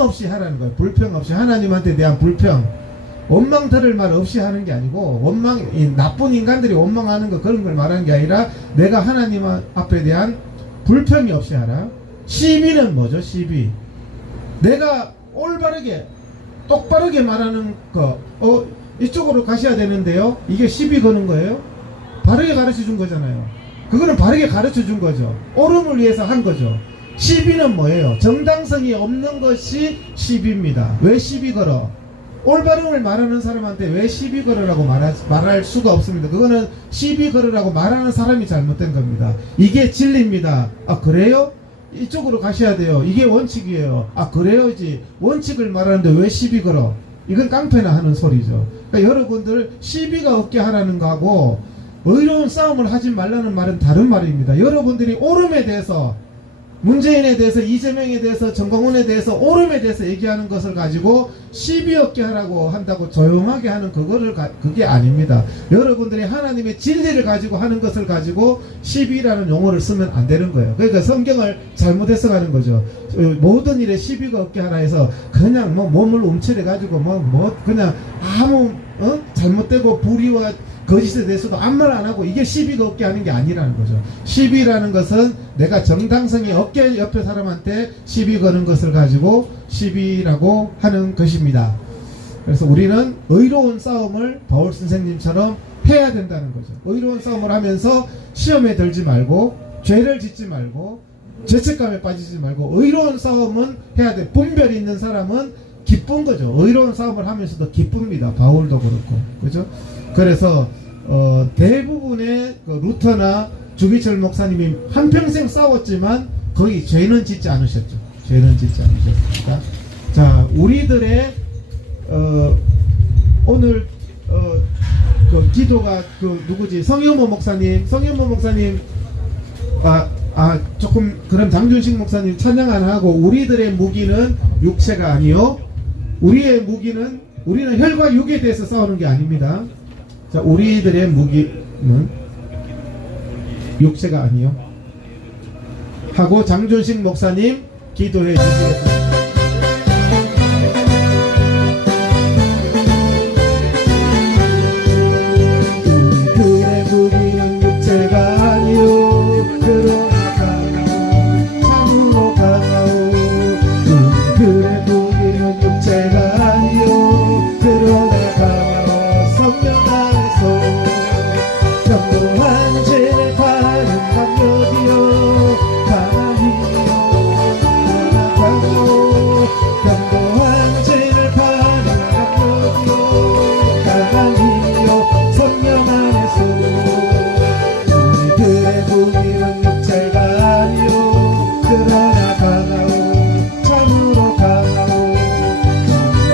없이 하라는 거예요. 불평 없이, 하나님한테 대한 불평. 원망 들을 말 없이 하는 게 아니고, 나쁜 인간들이 원망하는 거 그런 걸 말하는 게 아니라 내가 하나님 앞에 대한 불평이 없이 하라. 시비는 뭐죠? 시비. 내가 올바르게 똑바르게 말하는 거, 이쪽으로 가셔야 되는데요, 이게 시비 거는 거예요? 바르게 가르쳐 준 거잖아요. 그거는 바르게 가르쳐 준 거죠. 옳음을 위해서 한 거죠. 시비는 뭐예요? 정당성이 없는 것이 시비입니다. 왜 시비 걸어? 올바름을 말하는 사람한테 왜 시비 걸으라고 말할 수가 없습니다. 그거는 시비 걸으라고 말하는 사람이 잘못된 겁니다. 이게 진리입니다. 아 그래요? 이쪽으로 가셔야 돼요. 이게 원칙이에요. 아 그래요지. 원칙을 말하는데 왜 시비 걸어? 이건 깡패나 하는 소리죠. 그러니까 여러분들 시비가 없게 하라는 거하고 의로운 싸움을 하지 말라는 말은 다른 말입니다. 여러분들이 옳음에 대해서, 문재인에 대해서, 이재명에 대해서, 정광훈에 대해서, 옳음에 대해서 얘기하는 것을 가지고 시비 없게 하라고 한다고 조용하게 하는 그게 아닙니다. 여러분들이 하나님의 진리를 가지고 하는 것을 가지고 시비라는 용어를 쓰면 안 되는 거예요. 그러니까 성경을 잘못 해석하는 거죠. 모든 일에 시비가 없게 하라 해서 그냥 몸을 움츠려 가지고 그냥 아무 잘못되고 불의와 거짓에 대해서도 아무 말 안 하고 이게 시비가 없게 하는 게 아니라는 거죠. 시비라는 것은 내가 정당성이 없게 옆에 사람한테 시비 거는 것을 가지고 시비라고 하는 것입니다. 그래서 우리는 의로운 싸움을 바울 선생님처럼 해야 된다는 거죠. 의로운 싸움을 하면서 시험에 들지 말고, 죄를 짓지 말고, 죄책감에 빠지지 말고, 의로운 싸움은 해야 돼. 분별이 있는 사람은 기쁜 거죠. 의로운 싸움을 하면서도 기쁩니다. 바울도 그렇고, 그죠? 그래서 대부분의 루터나 주기철 목사님이 한평생 싸웠지만 거의 죄는 짓지 않으셨죠. 죄는 짓지 않으셨습니다. 자, 우리들의 오늘 그 기도가 그 누구지? 성현모 목사님 조금 그럼 장준식 목사님 찬양 안 하고 우리들의 무기는 육체가 아니요 우리의 무기는 우리는 혈과 육에 대해서 싸우는 게 아닙니다. 자, 우리들의 무기는 육체가 아니요 하고 장준식 목사님 기도해 주시겠습니다. 우리들의 무기는 육체가 아니요 그러나 참으로 강하오. 우리들의 무기는 육체가 아니요 그러나 강하오. 성령 안에서 견고한 진을 파는 강력이요 강한 힘이요 그러나 강하오. 견고한 진을 파는 강력이요 강한 힘이요 성령 안에서 우리들의 무기는 육체가 아니요 그러나 강하오. 참으로 강하오.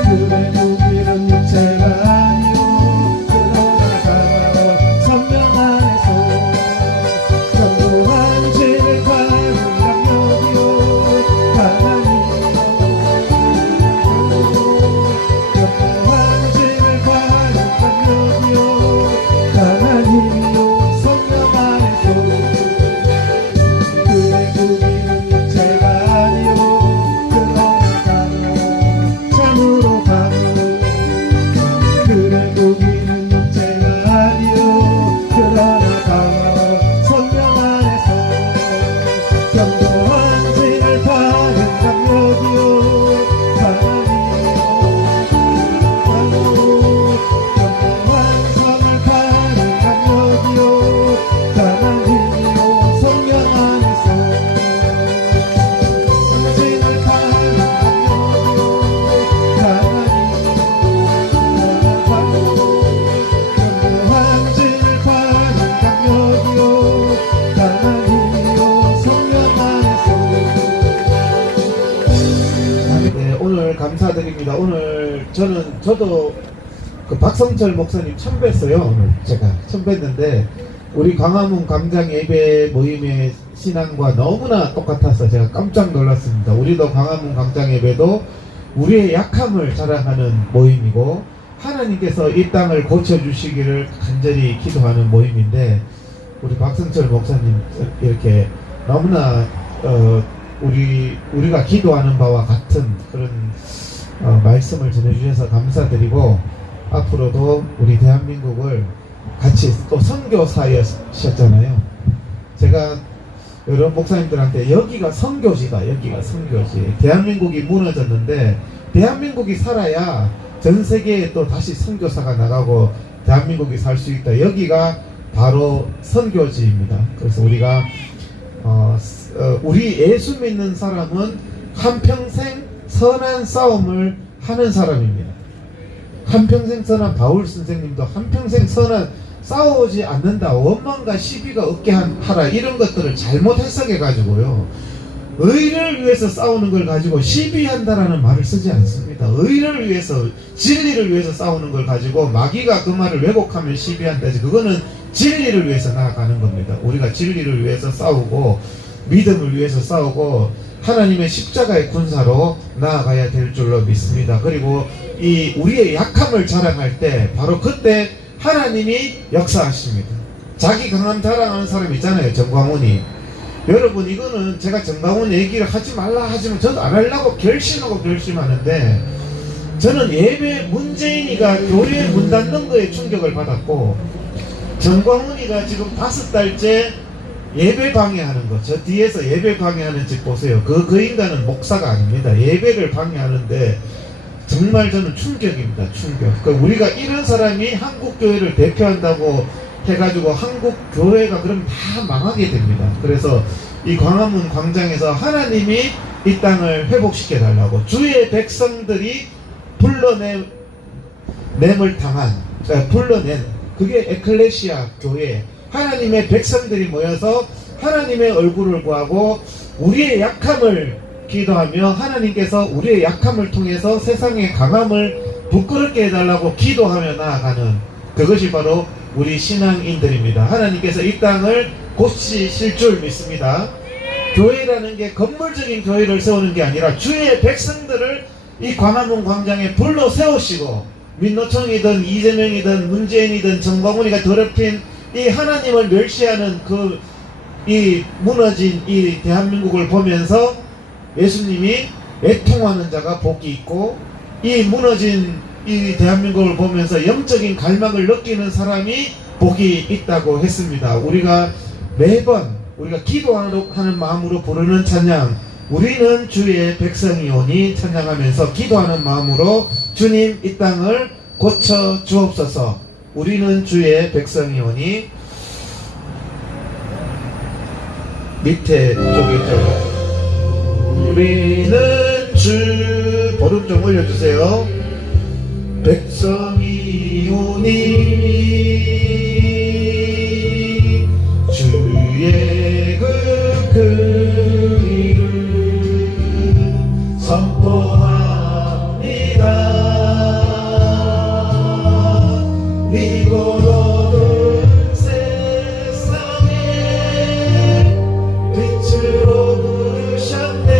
우리들의 무기는 육체가 아니요 그러나 강하오. 성령 안에서 견고한 진을 파는 강력이요 강한 견고한 진을 파는 강력이요 강한 힘이요 성령 안에서 그의 무기는 육체가 아니요 그러나 강하오. 참으로 강하오. 그의 무기는 육체가 아니요 그러나 강하오. 성령 안에서 견고한 진을 파는 강력이요 강한 힘이요 견고한 성을 파는 강력이요 강한 힘이요 성령 안에서 진을 파는 강력이요 강한 힘이요 견고한 진을 파는 강력이요 강한 힘이요 성령 안에서. 네, 오늘 감사드립니다. 오늘 저도 그 박성철 목사님 처음 뵀어요. 오늘 제가 처음 뵀는데 우리 광화문 광장 예배 모임의 신앙과 너무나 똑같아서 제가 깜짝 놀랐습니다. 우리도 광화문 광장 예배도 우리의 약함을 자랑하는 모임이고 하나님께서 이 땅을 고쳐주시기를 간절히 기도하는 모임인데 우리 박성철 목사님 이렇게 너무나 우리가 기도하는 바와 같은 그런 말씀을 전해주셔서 감사드리고 앞으로도 우리 대한민국을 같이 또 선교사였잖아요. 제가 여러 목사님들한테 여기가 선교지다, 여기가 선교지. 대한민국이 무너졌는데 대한민국이 살아야 전 세계에 또 다시 선교사가 나가고 대한민국이 살 수 있다. 여기가 바로 선교지입니다. 그래서 우리가 우리 예수 믿는 사람은 한평생 선한 싸움을 하는 사람입니다. 한평생 선한 바울 선생님도 한평생 선한 싸우지 않는다, 원망과 시비가 없게 하라, 이런 것들을 잘못 해석해 가지고요 의를 위해서 싸우는 걸 가지고 시비한다라는 말을 쓰지 않습니다. 의를 위해서, 진리를 위해서 싸우는 걸 가지고 마귀가 그 말을 왜곡하면 시비한다지, 그거는 진리를 위해서 나아가는 겁니다. 우리가 진리를 위해서 싸우고 믿음을 위해서 싸우고 하나님의 십자가의 군사로 나아가야 될 줄로 믿습니다. 그리고 이 우리의 약함을 자랑할 때 바로 그때 하나님이 역사하십니다. 자기 강함 자랑하는 사람 있잖아요, 정광훈이. 여러분, 이거는 제가 정광훈 얘기를 하지 말라 하지만 저도 안 하려고 결심하는데, 저는 예배 문재인이가 교회 문 닫는 거에 충격을 받았고, 정광훈이가 지금 5달째 예배 방해하는 거, 저 뒤에서 예배 방해하는 집 보세요. 그 인간은 목사가 아닙니다. 예배를 방해하는데 정말 저는 충격입니다. 충격. 우리가 이런 사람이 한국 교회를 대표한다고 해가지고 한국 교회가 그럼 다 망하게 됩니다. 그래서 이 광화문 광장에서 하나님이 이 땅을 회복시켜 달라고, 주의 백성들이 불러낸 그게 에클레시아 교회, 하나님의 백성들이 모여서 하나님의 얼굴을 구하고 우리의 약함을 기도하며 하나님께서 우리의 약함을 통해서 세상의 강함을 부끄럽게 해달라고 기도하며 나아가는 그것이 바로 우리 신앙인들입니다. 하나님께서 이 땅을 고치실 줄 믿습니다. 교회라는 게 건물적인 교회를 세우는 게 아니라 주의 백성들을 이 광화문 광장에 불러 세우시고 민노총이든 이재명이든 문재인이든 정광훈이가 더럽힌 이 하나님을 멸시하는 그 이 무너진 이 대한민국을 보면서 예수님이 애통하는 자가 복이 있고 이 무너진 이 대한민국을 보면서 영적인 갈망을 느끼는 사람이 복이 있다고 했습니다. 우리가 매번 우리가 기도하는 마음으로 부르는 찬양, 우리는 주의 백성이오니 찬양하면서 기도하는 마음으로 주님 이 땅을 고쳐 주옵소서. 우리는 주의 백성이오니 밑에 쪽에 있죠. 우리는 주 보름 좀 올려주세요. 백성이오니 주의 그 이름 선포합니다. 이곳 어두운 세상에 빛으로 부르셨네.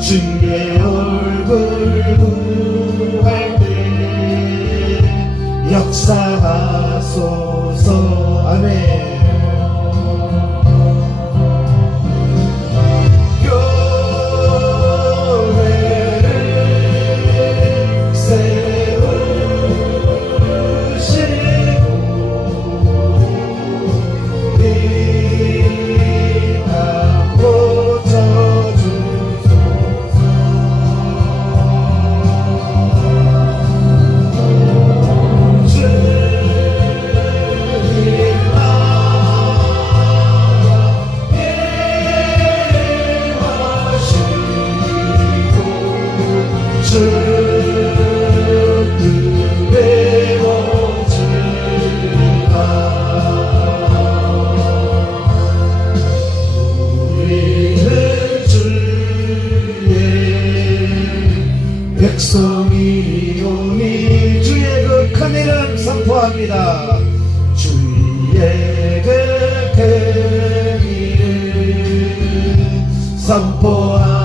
주의 얼굴 구할 때 역사하소서. 아멘. 백성이오니 주의 그 큰 이름 선포합니다. 주의 그 큰 이름 선포합니다.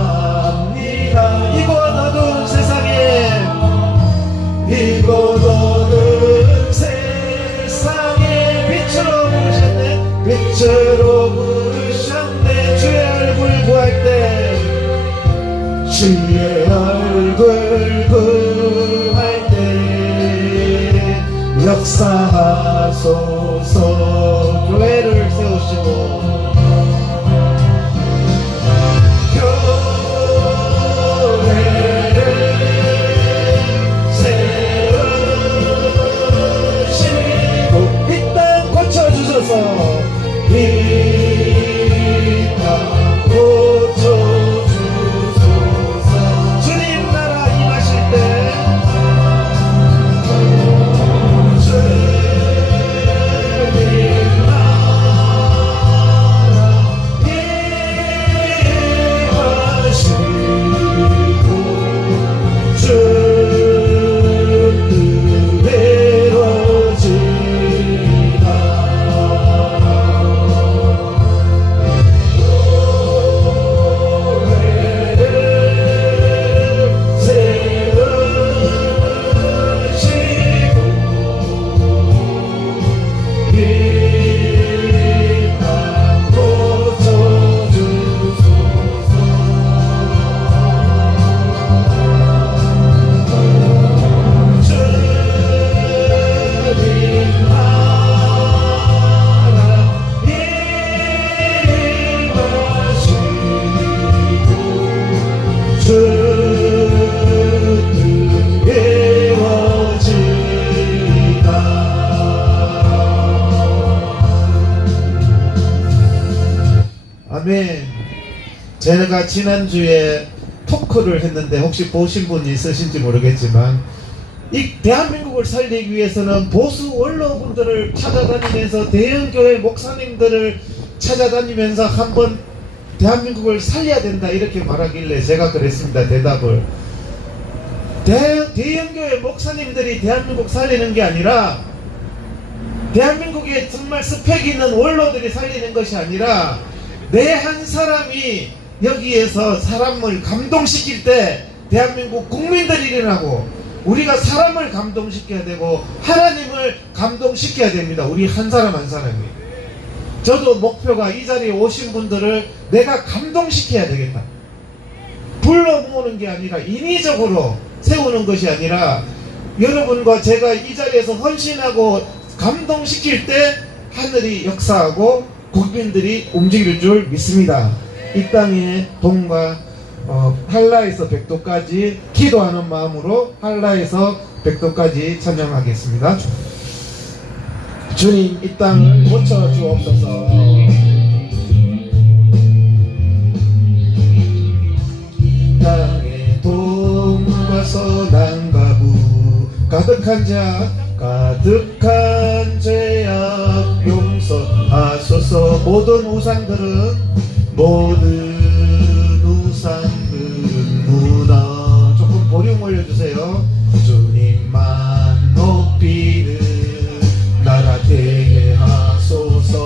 이곳 어두운 세상에 이곳 어두운 세상에 빛으로 부르셨네. 빛으로 부르셨네. 주의 얼굴 구할 때 주의 얼굴 구할 때 역사하소서. 교회를 세우시고 교회를 세우시고 이 땅 고쳐주소서. 이 땅 고쳐주소서. 주님 나라 임하실 때 아멘. 제가 지난주에 토크를 했는데 혹시 보신 분 있으신지 모르겠지만 이 대한민국을 살리기 위해서는 보수 원로분들을 찾아다니면서 대형교회 목사님들을 찾아다니면서 한번 대한민국을 살려야 된다 이렇게 말하길래 제가 그랬습니다. 대답을 대형교회 목사님들이 대한민국 살리는 게 아니라 대한민국에 정말 스펙 있는 원로들이 살리는 것이 아니라 내 한 사람이 여기에서 사람을 감동시킬 때 대한민국 국민들이 일어나고 우리가 사람을 감동시켜야 되고 하나님을 감동시켜야 됩니다. 우리 한 사람 한 사람이. 저도 목표가 이 자리에 오신 분들을 내가 감동시켜야 되겠다. 불러 모으는 게 아니라 인위적으로 세우는 것이 아니라 여러분과 제가 이 자리에서 헌신하고 감동시킬 때 하늘이 역사하고 국민들이 움직일 줄 믿습니다. 이 땅의 동과 한라에서 백도까지 기도하는 마음으로 한라에서 백도까지 찬양하겠습니다. 주님 이 땅을 고쳐 주옵소서. 땅의 동과 서남과 부 가득한 죄악 용서하소서. 모든 우상들은 무너. 조금 보륨 올려주세요. 주님만 높이는 나라 되게 하소서.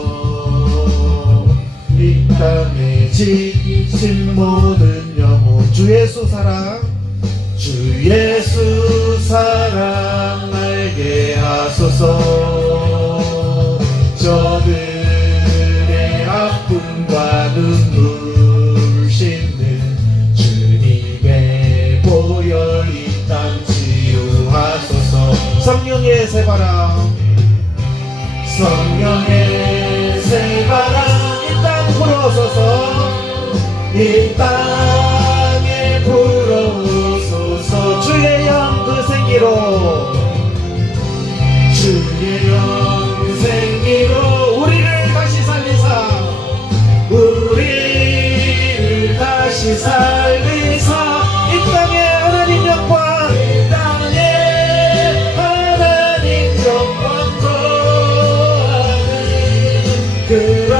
이 땅에 지친 모든 영혼 주 예수 사랑 알게 하소서. 저들의 아픔과 눈물 씻는 주님의 보혈 이 땅 치유하소서. 성령의 새바람 이 땅 불어서서 이 땅에 불어오소서. 주의 영 그 생기로 우리를 다시 살리사 이 땅에 하나님 영광 거하는 그런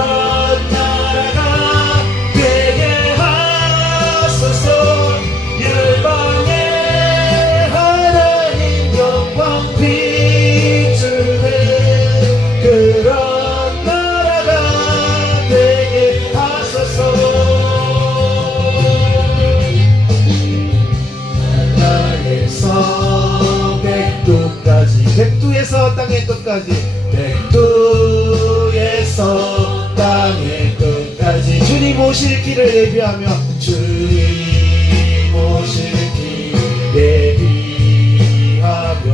나라가 되게 하소서. 열방에 하나님 영광 비추는 그런 나라가 되게 하소서. 백두에서 땅의 끝까지 백두에서 땅의 끝까지 주님 오실 길을 예비하며 주님 오실 길 예비하며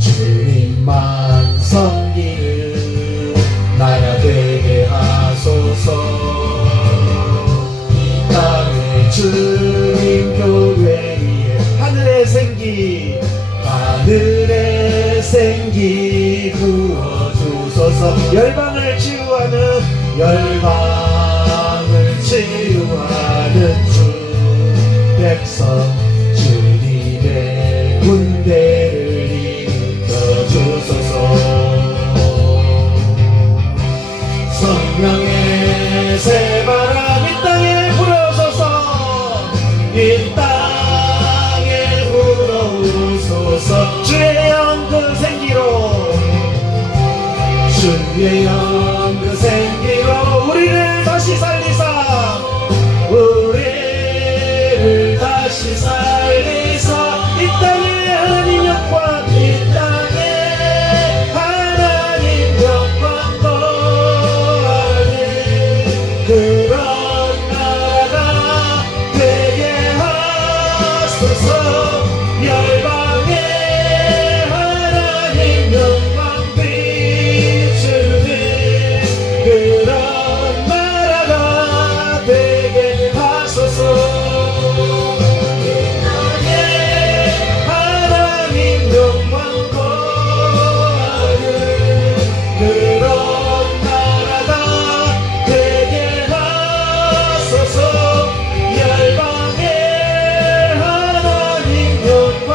주님만 섬기는 나라 되게 하소서. 이 땅에 주님 교회 위에 하늘의 생기 부어주소서. 열방을 치유하는 주 백성 주님의 군대를 이끌어주소서. 성령의 새바람 이 땅에 불어서서 이 땅에 불어오소서. 주의 영 그 생기로 우리를 다시 살리사 이 땅에 하나님 영광 거하는 그런 나라가 되게 하소서. 열방에 하나님 영광 비추는 그런 나라가 되게 하소서. 하나님 영광 거하는 그런 나라가 되게 하소서. 열방에 하나님 영광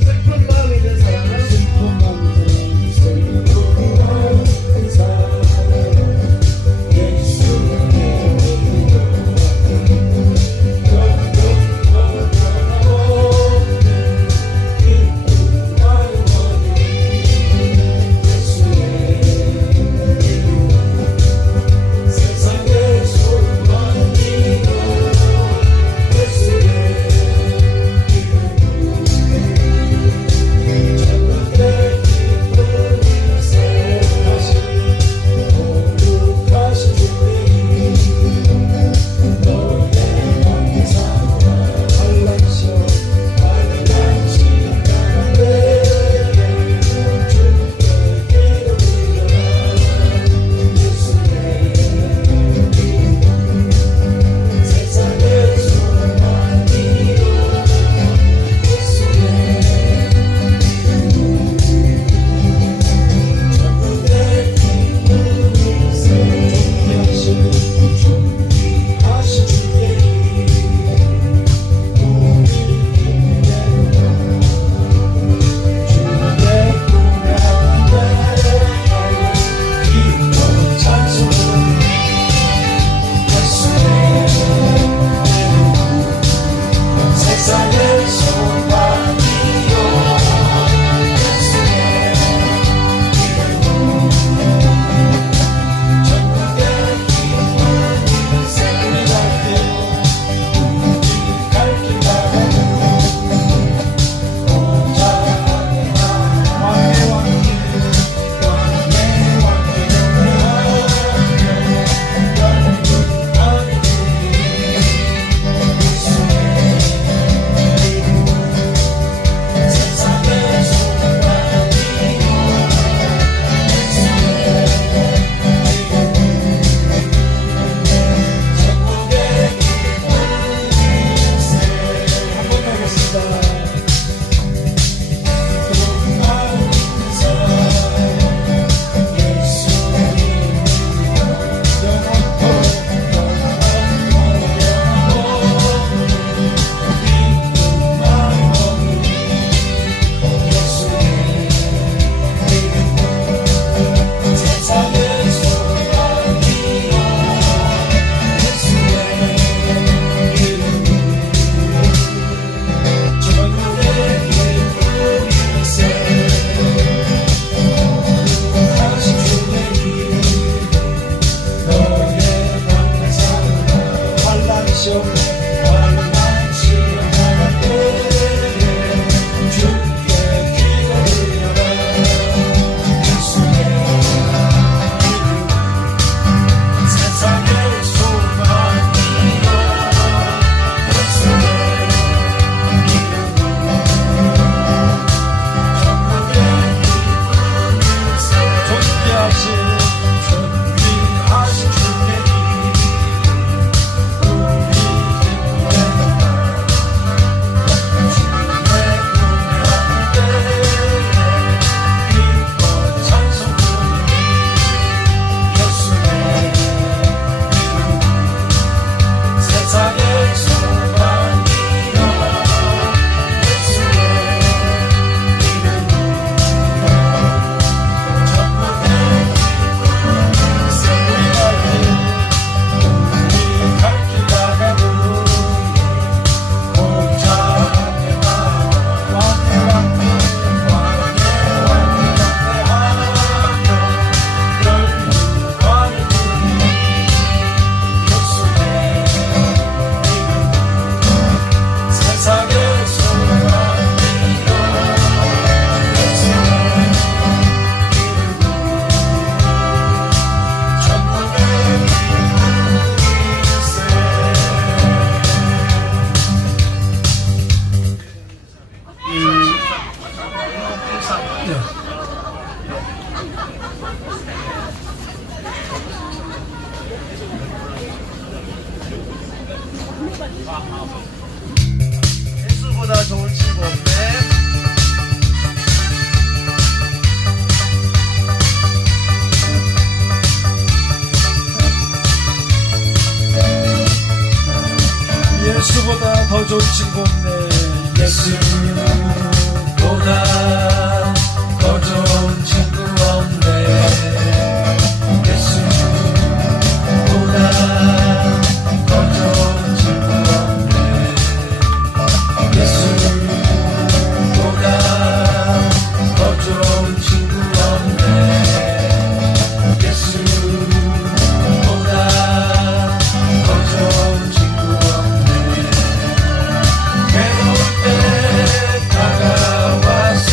슬픈 마음 있는 사람, 슬픈 마음 있는 사람 횟수보다 좋은 친구 없네. 예수보다 더 좋은 친구 없네. 예수보다 더 좋은 친구 없네. 예수보다 더 좋은 친구 없네. 예수보다 더 좋은 친구 없네. 예수보다 더 좋은 친구 없네. 괴로울 때 다가와서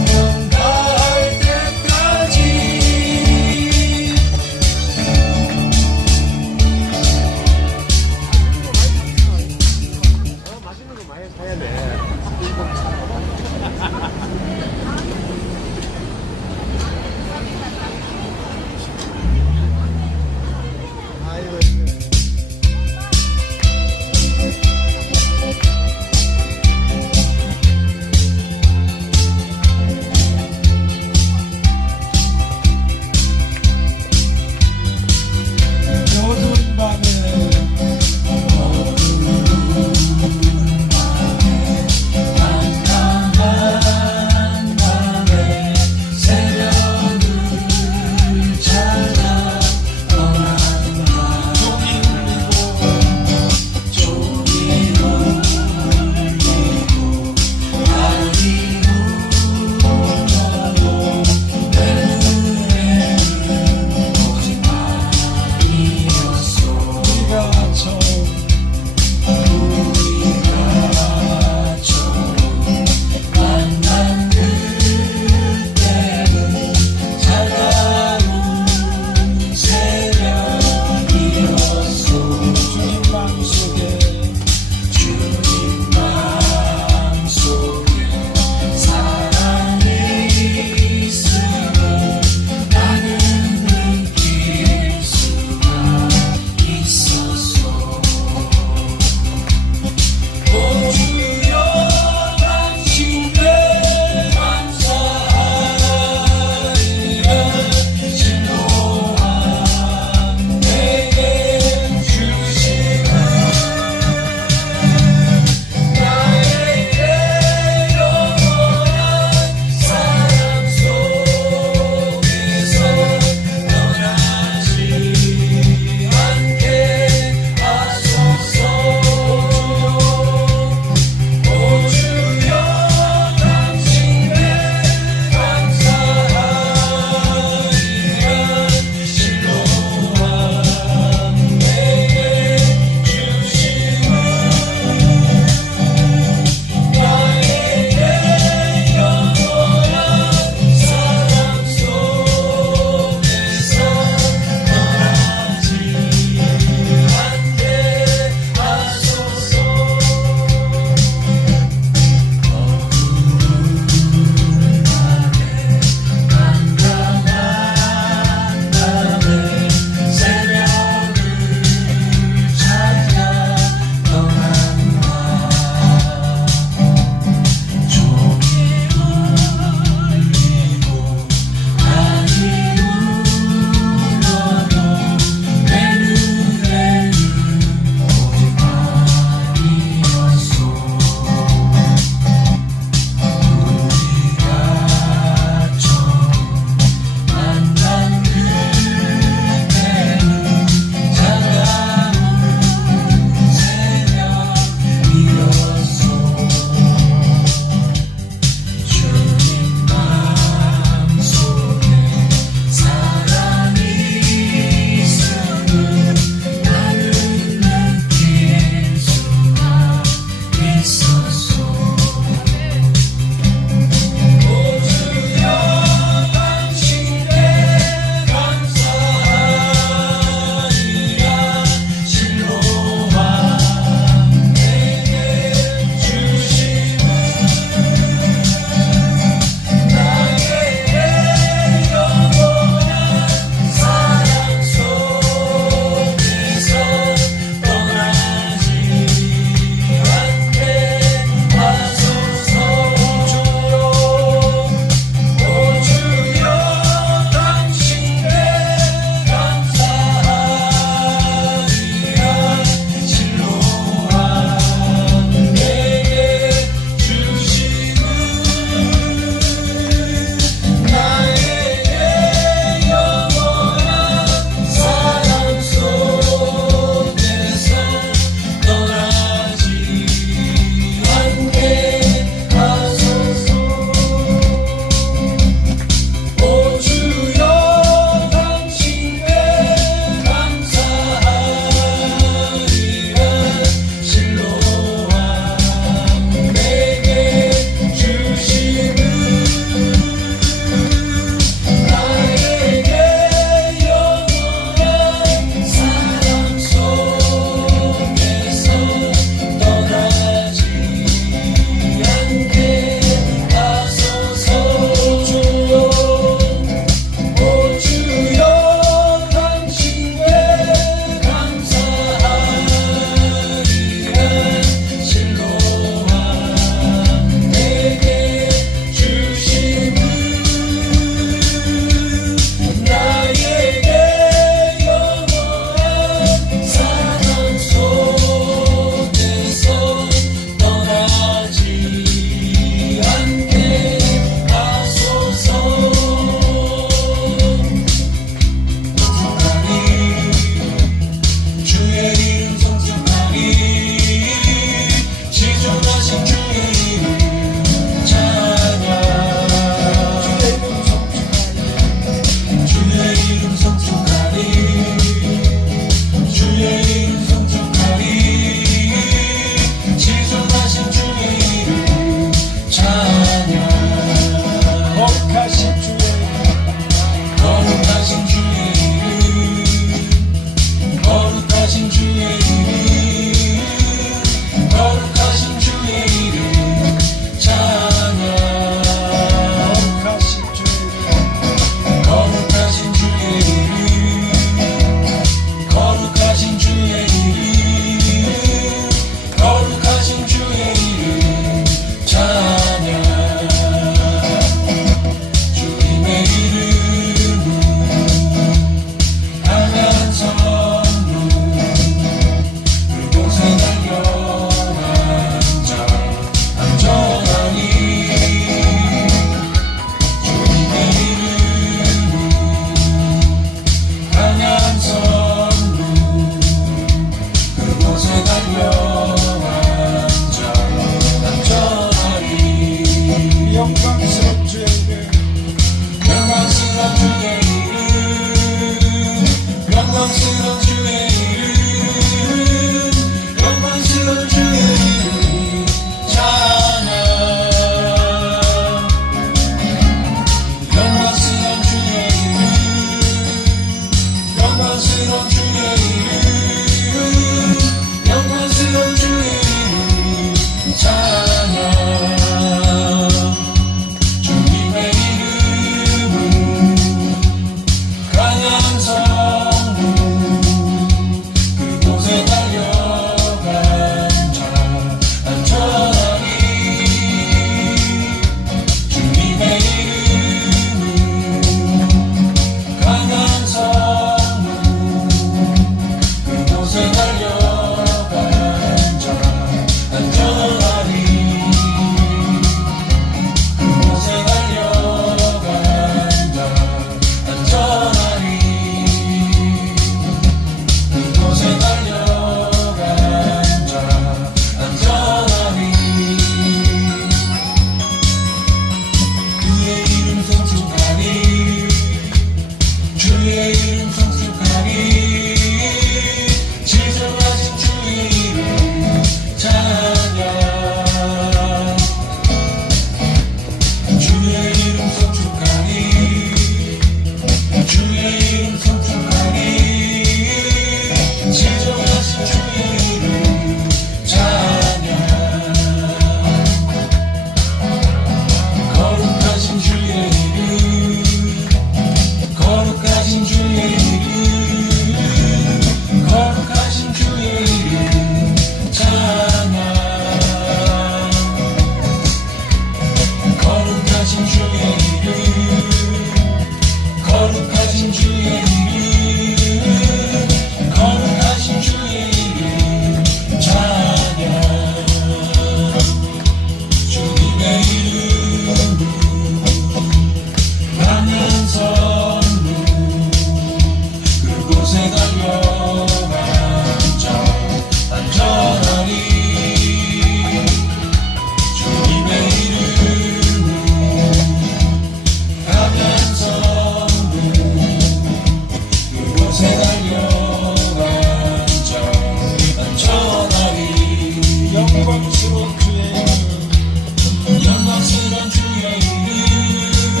영광스러운 주의 이름 영광스러운 주의 이름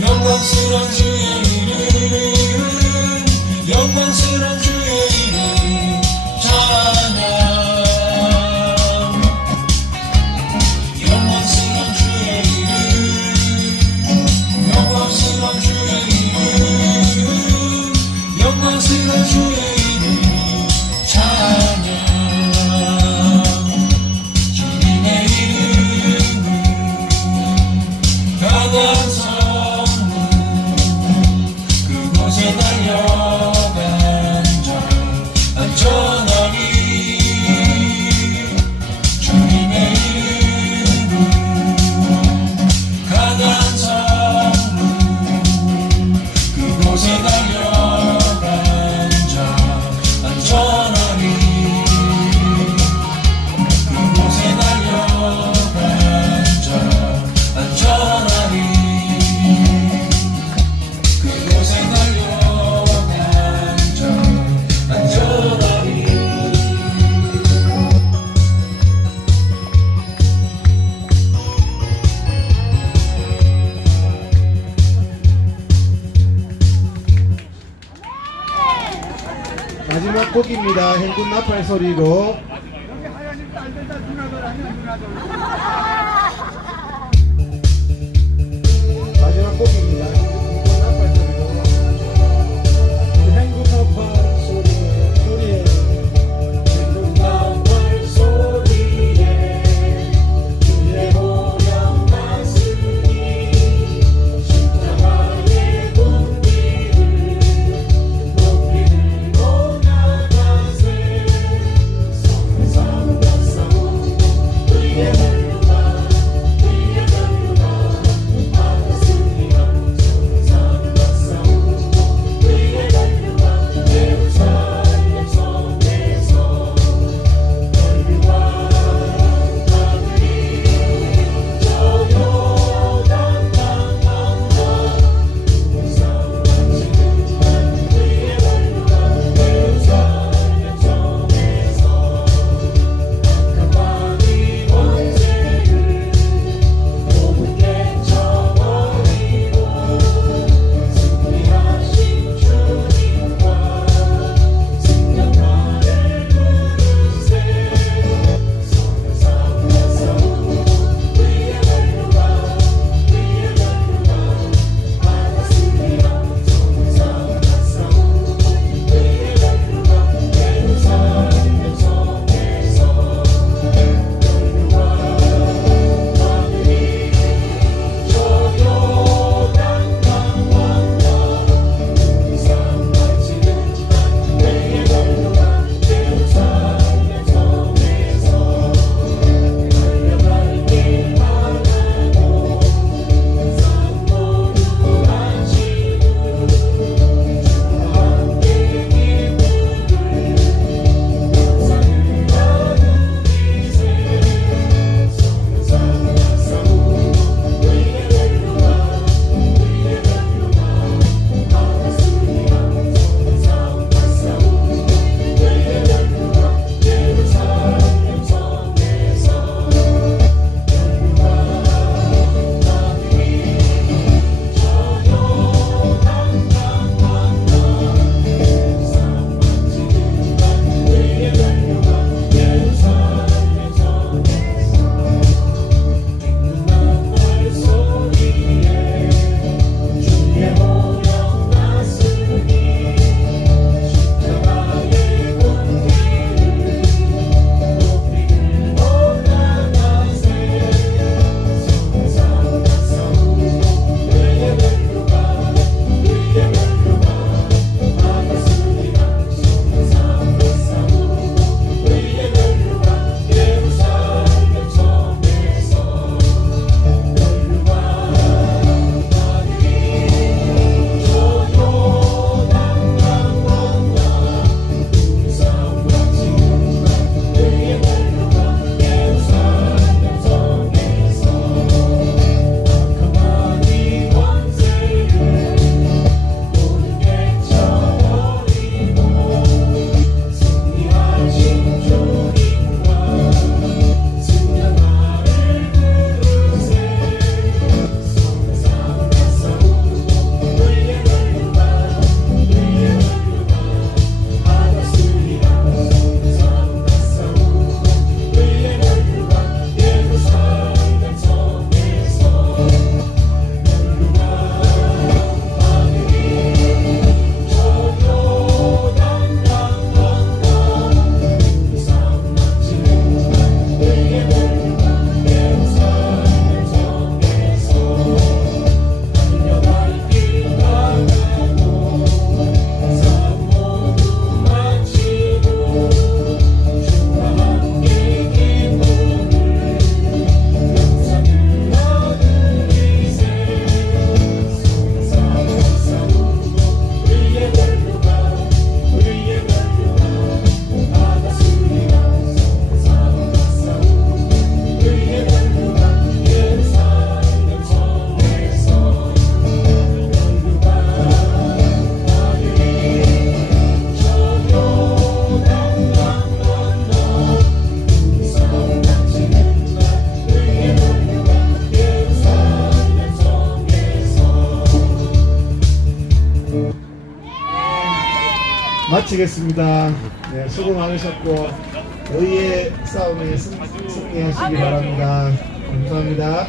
영광스러운 주의 이름 영광스러운 주의 이름 찬양 영광스러운 주의 이름 영광스러운 주의 이름 영광스러운 주의 이름 찬양 주님의 이름은 강한 성문 그곳에 달려간 자 안전하리 주님의 이름은 강한 성문 그곳에 달려간 자 안전하리 그곳에 달려간 자 안전하리 그곳에 달려간 자 안전하리 마지막 곡입니다. 행군 나팔 소리로. 마지막 곡입니다. 행군 나팔 소리로. 행복한 소리에 행복한 소리에 주의 보령 말씀이 십자가의 군기를 높이 들고 나가세 성삼 박사고 우리의 마치겠습니다. 네, 수고 많으셨고 의의 싸움에 승리하시기 바랍니다. 감사합니다.